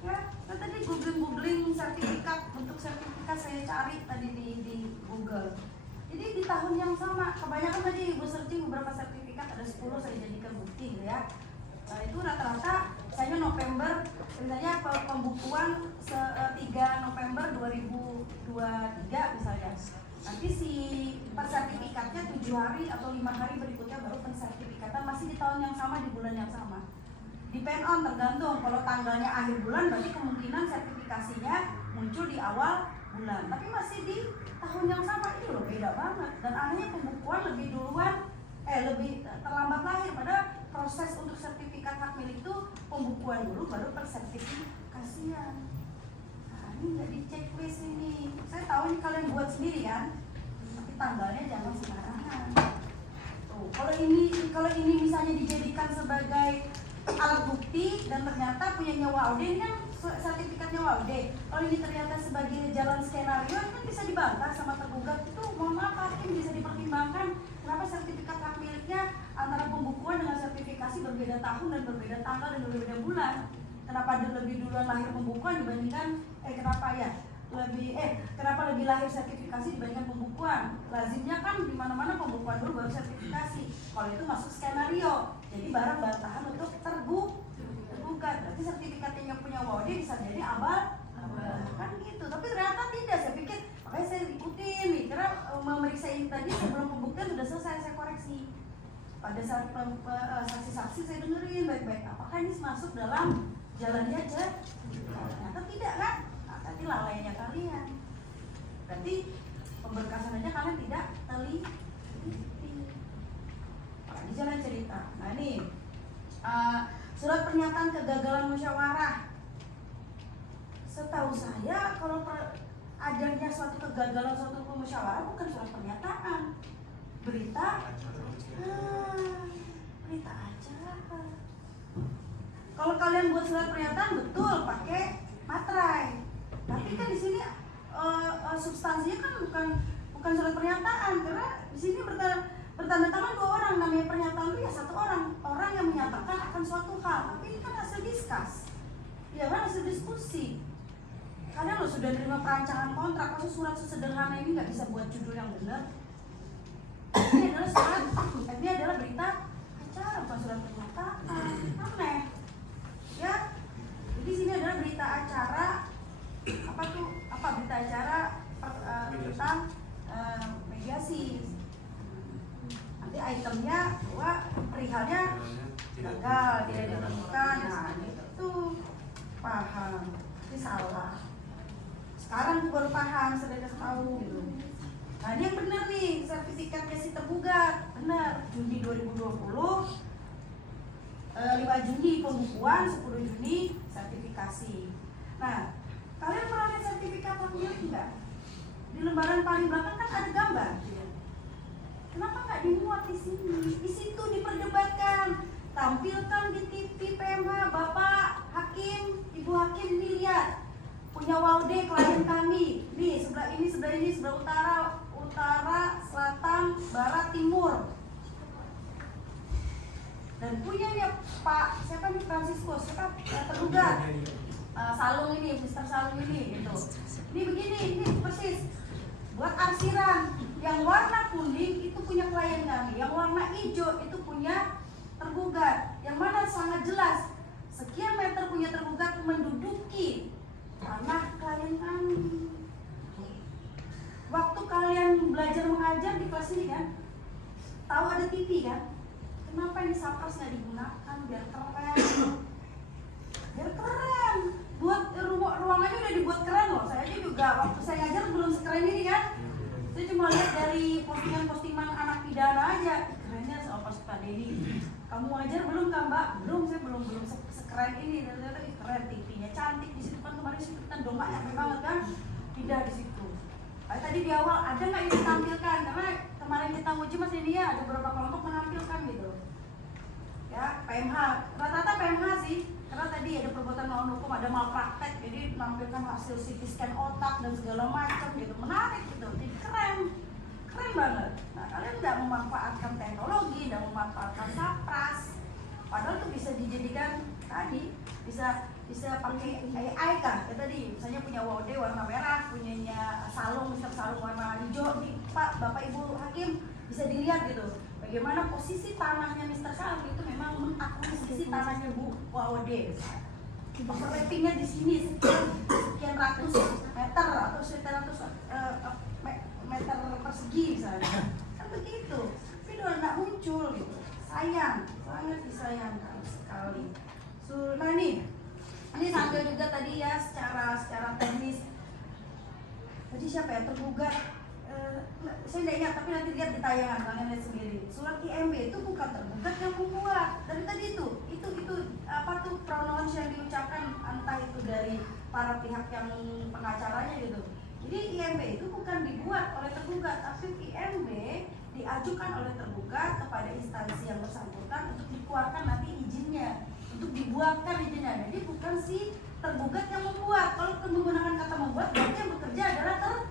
Ya, kan tadi googling sertifikat, bentuk sertifikat saya cari tadi di Google. Jadi di tahun yang sama, kebanyakan tadi ibu searching beberapa sertifikat, ada 10 saya jadikan bukti gitu ya. Nah, itu rata-rata misalnya November, misalnya pembukuan 3 November 2023 misalnya. Nanti si sertifikatnya 7 hari atau 5 hari berikutnya baru pensertifikatan, masih di tahun yang sama, di bulan yang sama. Depend on, tergantung. Kalau tanggalnya akhir bulan berarti kemungkinan sertifikasinya muncul di awal bulan. Tapi masih di tahun yang sama, itu loh beda banget. Dan anehnya pembukuan lebih duluan, lebih terlambat lahir. Pada proses untuk sertifikat hak milik itu pembukuan dulu baru persertifikasian. Nah, ini nggak di checklist ini. Saya tahu ini kalian buat sendiri kan, tapi tanggalnya jangan sembarangan. Tuh, kalau ini misalnya dijadikan sebagai alat bukti dan ternyata punya nyawa ini kan sertifikatnya WAUD. Kalau ini ternyata sebagai jalan skenario kan bisa dibantah sama tergugat. Itu mohon maaf hakim bisa dipertimbangkan kenapa sertifikat hak miliknya antara pembukuan dengan sertifikasi berbeda tahun dan berbeda tanggal dan berbeda bulan. Kenapa lebih duluan lahir pembukuan dibandingkan kenapa lebih lahir sertifikasi dibandingkan pembukuan? Lazimnya kan di mana-mana pembukuan dulu baru sertifikasi. Kalau itu masuk skenario, jadi barang bantahan untuk tergugat. Berarti sertifikatnya yang punya WAUD bisa jadi abal kan gitu. Tapi ternyata tidak. Saya pikir, makanya saya ikutin nih, karena memeriksa ini tadi sebelum pembuktian sudah selesai, saya koreksi. Pada saat saksi-saksi saya dengerin baik-baik, apakah ini masuk dalam jalannya aja? Ternyata tidak kan? Nah, tadi lalainya kalian. Berarti pemberkasan aja kalian tidak teliti. Di jalan cerita. Nah ini surat pernyataan kegagalan musyawarah. Setahu saya kalau adanya suatu kegagalan suatu musyawarah bukan surat pernyataan, berita acara. Kalau kalian buat surat pernyataan betul pakai materai, tapi kan di sini substansinya kan bukan surat pernyataan, karena di sini bertanda tangan 2 orang. Namanya pernyataan itu ya 1 orang yang menyatakan akan suatu hal, tapi ini kan hasil diskus, ya kan, hasil diskusi. Kadang lo sudah terima perancangan kontrak, masa surat sesederhana ini nggak bisa buat judul yang benar. Ini adalah berita acara, bukan surat pernyataan. Aneh ya. Jadi sini adalah berita acara, berita acara tentang mediasi. Nanti itemnya bahwa perihalnya gagal, tidak ditemukan. Nah itu paham, ini salah. Sekarang aku baru paham, sudah kasih tahu gitu. Nah ini yang benar nih, sertifikatnya si tergugat benar. Juni 2020, 5 Juni pembukuan, 10 Juni sertifikasi. Nah, kalian pernah lihat sertifikat hak milik enggak? Di lembaran paling belakang kan ada gambar. Kenapa nggak dimuat di sini? Di situ diperdebatkan. Tampilkan di TV PMH, Bapak Hakim, Ibu Hakim, ini lihat. Punya WAUD klien kami. Nih, sebelah ini, sebelah utara, selatan, barat, timur. Dan punyanya Pak, siapa nih, Francisco, siapa tergugat? Salung ini, Mr. Salung ini, gitu. Ini begini, ini persis. Buat arsiran, yang warna kuning itu punya klien kami, yang warna hijau itu punya tergugat. Yang mana sangat jelas, sekian meter punya tergugat menduduki tanah klien kami. Waktu kalian yang belajar mengajar di kelas ini kan, tahu ada TV kan? Kenapa ini sapras nggak digunakan biar keren? Biar keren. Buat ruangannya udah dibuat keren loh. Saya aja juga waktu saya ngajar belum sekeren ini kan. Saya cuma lihat dari postingan-postingan anak pidana aja. Kerennya soal Pak Dedi. Kamu ngajar belum kan Mbak? Belum, saya belum sekeren ini. Ternyata keren, TV-nya cantik di situ kan, kemarin situ kan domba nyampe banget kan. Tidak di situ. Tadi di awal ada nggak yang ditampilkan? Karena kemarin kita uji Mas ini ya ada beberapa kelompok menampilkan gitu. Ya, PMH, rata-rata PMH sih. Karena tadi ada perbuatan melawan hukum, ada malpraktek, jadi menampilkan hasil CT scan otak dan segala macam gitu, menarik gitu, jadi keren banget. Nah, kalian nggak memanfaatkan teknologi, nggak memanfaatkan sapras, padahal itu bisa dijadikan tadi, bisa pakai AI kah? Ya tadi, misalnya punya WOD warna merah, punyanya Mister Salung warna hijau, nih Pak, Bapak Ibu Hakim bisa dilihat gitu. Bagaimana posisi tanahnya Mister Salung itu memang mengakuisisi tanahnya Bu WOD. Ratingnya di sini sekian ratus meter atau sekian ratus meter persegi misalnya. Kan begitu. Tapi udah nggak muncul gitu. Sayang, sangat disayangkan sekali. Nah ini sambil juga tadi ya secara teknis. Tadi siapa ya tergugat? Saya tidak ingat, tapi nanti lihat di tayangan, kalian lihat sendiri. Surat IMB itu bukan tergugat yang membuat. Dari tadi itu apa tuh pronouns yang diucapkan entah itu dari para pihak yang pengacaranya gitu. Jadi IMB itu bukan dibuat oleh tergugat, tapi IMB diajukan oleh tergugat kepada instansi yang bersangkutan untuk dikeluarkan nanti izinnya, untuk dibuatkan izinnya. Jadi bukan si tergugat yang membuat. Kalau menggunakan kata membuat, berarti yang bekerja adalah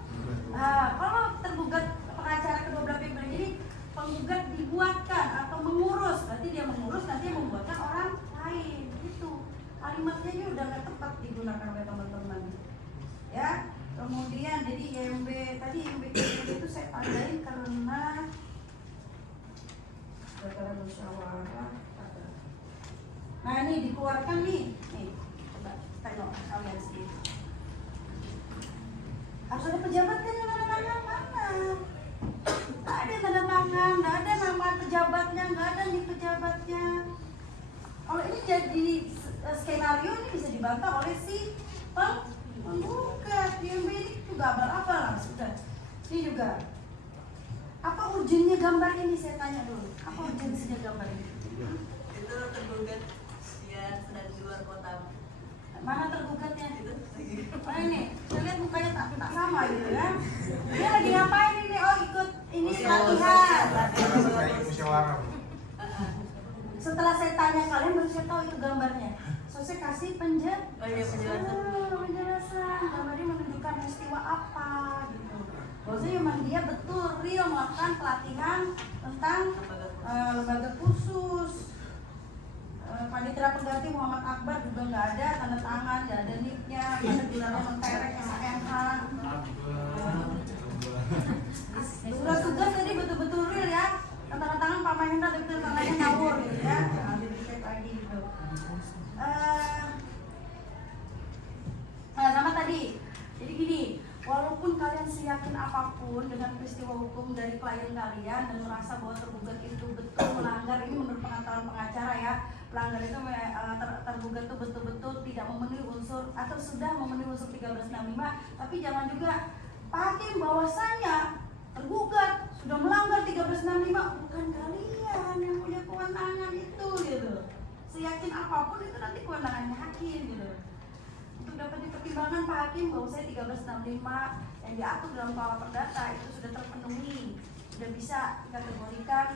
kalau tergugat pengacara kedua belah pihak, jadi penggugat dibuatkan atau mengurus, berarti dia mengurus, nanti yang membuatkan orang lain. Itu kalimatnya ini udah nggak tepat digunakan oleh teman-teman. Ya, kemudian jadi IMB tadi itu saya tandain karena musyawarah. Nah ini dikeluarkan nih coba tengok kalian sendiri. Harus ada pejabatnya yang tanda tangan mana? Nggak ada tanda tangan, nggak ada nama pejabatnya, nggak ada nih pejabatnya. Kalau ini jadi skenario ini bisa dibantah oleh si penggugat. IMB ini juga abal-abal lah sudah. Ini juga. Apa urgennya gambar ini saya tanya dulu. Apa urgensinya gambar ini? Itu tergugat dia sedang di luar kota. Mana tergugatnya? Mana ini? Saya lihat mukanya tak sama gitu ya. Dia lagi ngapain ini? Oh ikut ini latihan. Setelah saya tanya kalian baru saya tahu itu gambarnya. So saya kasih penjelasan. Gambarnya menunjukkan peristiwa apa gitu. Bahwasanya memang dia betul real melakukan pelatihan tentang lembaga khusus. Panitera pengganti Muhammad Akbar juga nggak ada tanda tangan, nggak ada nicknya, gelarnya menterek SMH. Surat tugas tadi betul-betul real ya, tanda tangan Pak Mahendra betul tandanya ngawur gitu ya, nanti dicek lagi gitu. Nah sama tadi, jadi gini, walaupun kalian seyakin apapun dengan peristiwa hukum dari klien kalian dan merasa bahwa tergugat itu betul melanggar, ini menurut pengetahuan pengacara ya, pelanggar itu tergugat itu betul-betul tidak memenuhi unsur atau sudah memenuhi unsur 1365, tapi jangan juga pakai bahwasanya tergugat sudah melanggar 1365, bukan kalian yang punya kewenangan itu gitu. Seyakin apapun itu nanti kewenangannya hakim gitu. Untuk dapat dipertimbangkan Pak Hakim bahwa saya 1365 yang diatur dalam KUA Perdata itu sudah terpenuhi, sudah bisa dikategorikan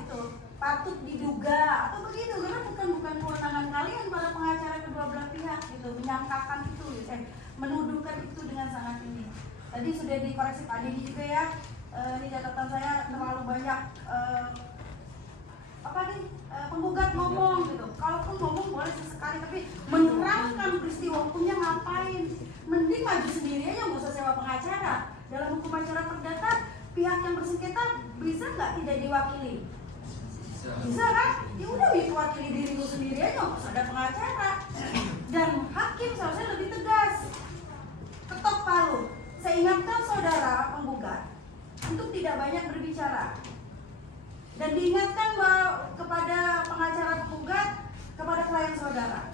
gitu, patut diduga atau begitu, karena bukan kewenangan kalian para pengacara kedua belah pihak gitu, menyangkakan itu, menuduhkan itu dengan sangat ini. Tadi sudah dikoreksi Pak Dedi juga ya, ini catatan saya terlalu banyak penggugat ngomong gitu. Kalaupun ngomong boleh sesekali, tapi menerangkan peristiwa hukumnya ngapain? Mending maju sendiri aja, nggak usah sewa pengacara. Dalam hukum acara perdata, pihak yang bersengketa bisa nggak tidak diwakili? Bisa kan? Ya udah wakili dirimu sendiri aja, nggak usah ada pengacara. Dan hakim seharusnya lebih tegas, ketok palu. Saya ingatkan saudara penggugat, untuk tidak banyak berbicara. Dan diingatkan bahwa kepada pengacara penggugat, kepada klien saudara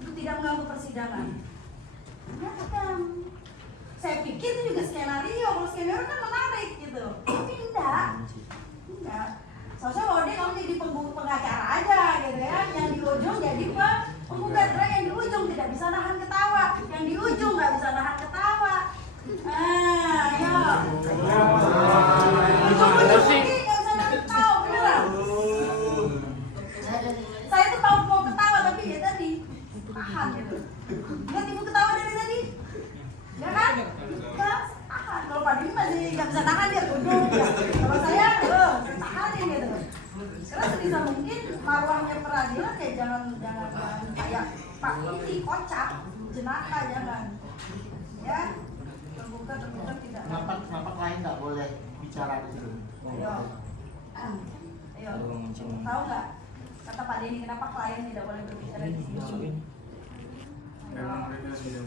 untuk tidak mengganggu persidangan. Ingatkan. Saya pikir itu juga skenario, kalau skenario kan menarik gitu. Tapi enggak. Soalnya bahwa dia kamu jadi pengacara aja gitu ya. Yang di ujung jadi penggugat, yang di ujung tidak bisa nahan ketawa, yang di ujung nggak bisa nahan ketawa. Ayo. Ujung-ujung lagi nggak bisa nahan ketawa, beneran. Saya tuh mau ketawa tapi ya tadi tahan gitu. Lihat ibu ketawa dari tadi, ya kan? Tahan. Kalau Pak Dini masih nggak bisa tahan dia ujung. Ya. Kalau saya tahanin gitu. Karena sebisa mungkin marwahnya peradilan ya jangan kayak Pak ini kocak, jenaka jangan. Ya, terbuka tidak. Kenapa klien nggak boleh bicara di situ? Ayo, tahu nggak kata Pak Denny kenapa klien tidak boleh berbicara di sini? Memang mereka sudah.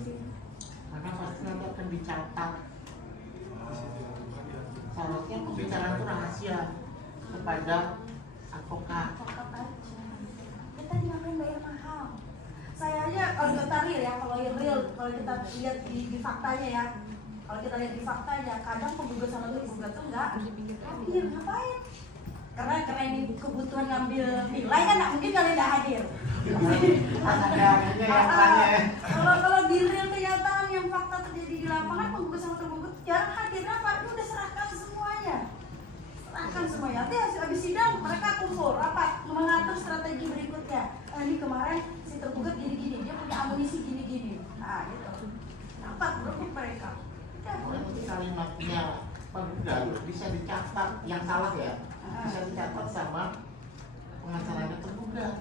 Karena pasti nanti akan dicatat. Seharusnya pembicaraan itu rahasia kepada advokat. Advokat aja. Kita ngapain bayar mahal? Saya aja anggota real ya, kalau real, kalau kita lihat di faktanya ya. Kalau kita lihat di faktanya, kadang penggugat sama tergugat tuh enggak hadir, ngapain? Karena ini kebutuhan ngambil nilai kan nggak mungkin kalian nggak hadir. Kalau di real kenyataan yang fakta terjadi di lapangan, penggugat sama tergugat jarang hadir. Apa? Ini udah serahkan semuanya. Serahkan semuanya. Nanti habis sidang mereka kumpul rapat mengatur strategi berikutnya. Ini kemarin si tergugat gini-gini, dia punya amunisi gini-gini. Nah gitu. Rapat berikut mereka. Nanti kalimatnya penggugat bisa dicatat yang salah ya. Bisa dicatat sama pengacaranya tergugat.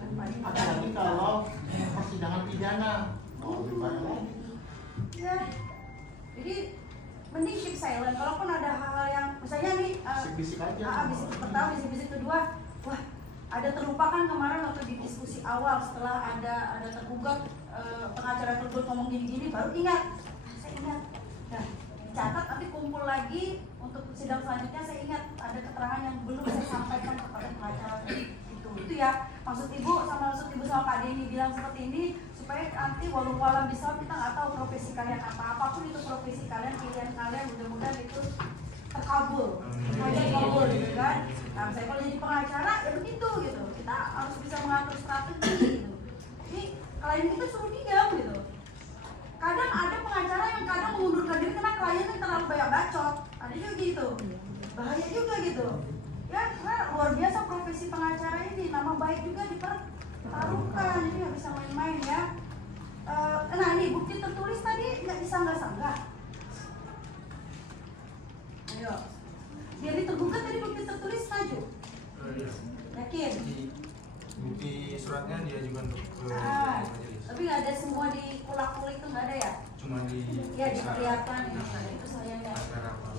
Apalagi kalau persidangan pidana. Lebih banyak lagi. Ya. Jadi mending keep silent. Kalaupun ada hal-hal yang misalnya nih bisik-bisik aja. Bisik pertama, bisik-bisik kedua, wah ada terlupakan kemarin waktu di diskusi awal setelah ada tergugat pengacara tergugat ngomong gini-gini baru ingat. Saya ingat. Nah, catat nanti kumpul lagi untuk sidang selanjutnya. Saya ingat ada keterangan yang belum saya sampaikan kepada pengacara itu ya maksud ibu sama Pak Denny bilang seperti ini supaya nanti walau bisa kita nggak tahu profesi kalian apapun itu profesi kalian, pilihan kalian, mudah-mudahan itu terkabul gitu kan. Nah saya kalau jadi pengacara ya begitu gitu, kita harus bisa mengatur strategi gitu. Ini klien kita suruh diam gitu. Kadang ada pengacara yang kadang mengundurkan diri karena kliennya terlalu banyak bacot. Ada juga gitu. Bahaya juga gitu. Ya karena luar biasa profesi pengacara ini, nama baik juga dipertaruhkan. Jadi nggak bisa main-main ya. Nah ini bukti tertulis tadi nggak disanggah-sanggah. Ayo. Jadi tergugat tadi bukti tertulis maju. Yakin? Bukti suratnya diajukan ke majelis. Tapi nggak ada semua di kulak-kulik itu nggak ada ya? Cuma di ya diperlihatkan itu sayangnya.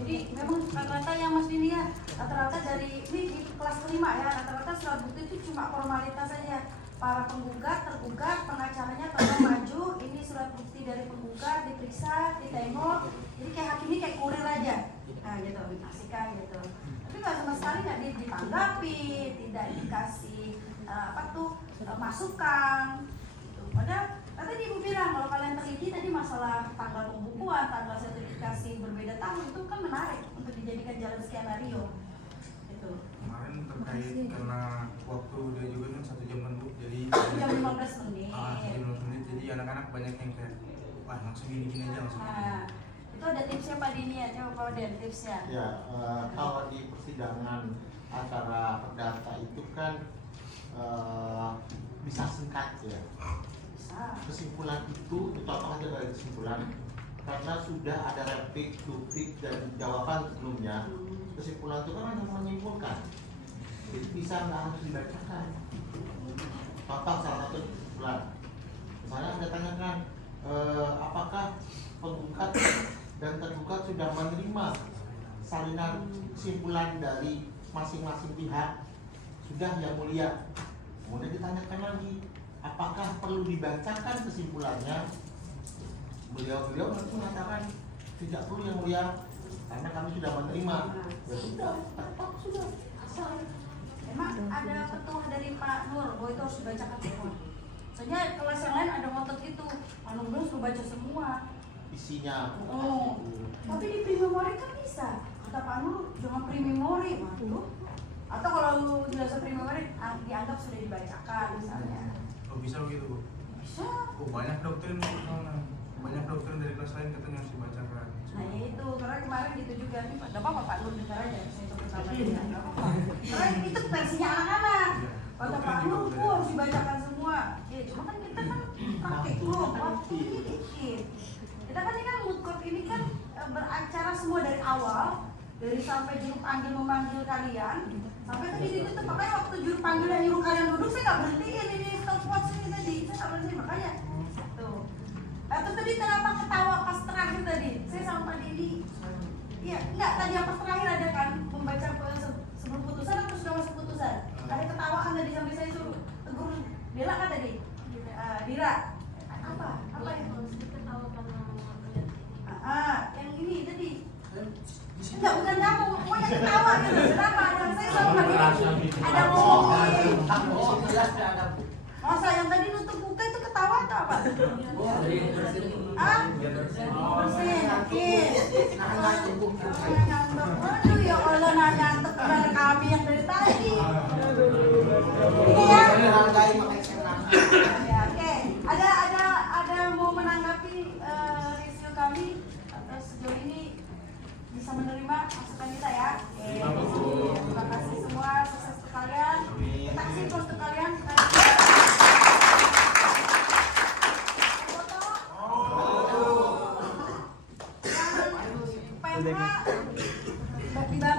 Jadi memang rata-rata yang Mas Dini ya rata-rata dari ini di kelas kelima ya rata-rata surat bukti itu cuma formalitas saja. Para penggugat, tergugat, pengacaranya tolong maju. Ini surat bukti dari penggugat diperiksa, ditengok. Jadi kayak hakim ini kayak kurir aja. Nah gitu dikasihkan gitu. Tapi nggak sama sekali nggak ditanggapi, tidak dikasih masukan. Padahal tadi Ibu bilang kalau kalian teliti tadi masalah tanggal pembukuan, tanggal sertifikasi berbeda tahun itu kan menarik untuk dijadikan jalan skenario. Itu. Kemarin terkait karena waktu dia juga kan 1 jam penuh, jadi 1 jam 15 menit. 1 jam 15 menit, jadi anak-anak banyak yang kayak wah langsung gini aja langsung. Nah, itu ada tipsnya Pak Dini ya, coba Pak Den tipsnya. Ya, kalau di persidangan acara perdata itu kan bisa singkat ya. Kesimpulan itu apa aja dari kesimpulan karena sudah ada replik, duplik dan jawaban sebelumnya. Kesimpulan itu kan hanya menyimpulkan, itu bisa nggak harus dibacakan. Contoh salah satu kesimpulan, misalnya Anda tanyakan apakah penggugat dan tergugat sudah menerima salinan kesimpulan dari masing-masing pihak. Sudah yang mulia. Kemudian ditanyakan lagi, apakah perlu dibacakan kesimpulannya? Beliau nanti mengatakan tidak perlu yang mulia, karena kami sudah menerima. Ya sudah, sudah. Emang ada petua dari Pak Nur bahwa itu harus dibacakan semua. Soalnya kelas yang lain ada ngotot itu, Pak Nur bilang suruh baca semua Isinya. Oh, tapi di pre-memori kan bisa. Kata Pak Nur jangan pre-memori, waduh. Atau kalau jelas pre-memori dianggap sudah dibacakan misalnya. Oh, bisa begitu, Bu? Bisa. Oh, banyak doktrin dari kelas lain katanya harus dibacakan. Nah itu, karena kemarin gitu juga nih, gak apa-apa Pak Nur dengar aja, saya coba sama dia, gak apa-apa. Karena itu versinya anak-anak. Kata Pak Nur, harus dibacakan semua. Ya cuma kan kita kan praktik dulu, waktu ini dikit. Kita kan ini kan mood court ini kan beracara semua dari awal, dari sampai juru panggil memanggil kalian, sampai tadi ditutup. Makanya waktu juru panggil yang nyuruh kalian duduk, saya gak berhentiin ini stopwatch ini tadi, saya gak berhenti, makanya tuh. Atau tadi kenapa ketawa pas terakhir tadi? Saya sama Pak Didi. Iya, enggak, tadi yang pas terakhir ada kan membaca sebelum putusan atau sudah masuk putusan. Ada ketawaan tadi sampai saya suruh tegur Dela kan tadi? Dira. Apa? Apa yang ketawa karena yang ini tadi. Enggak, bukan kamu, pokoknya ketawa gitu. Kenapa? Dan saya sama Pak Didi ada ngomongin. Masa yang tadi nutup buka itu ketawa atau apa? Ah? Bersin, yakin. Aduh ya Allah, ngantuk kepada kami yang dari tadi. Ini ya? Ya, oke. Ada mau menanggapi review kami atau sejauh ini bisa menerima masukan kita ya? Oke. Terima kasih semua, sukses untuk kalian. Kita kasih terus untuk kalian. PMH dibantu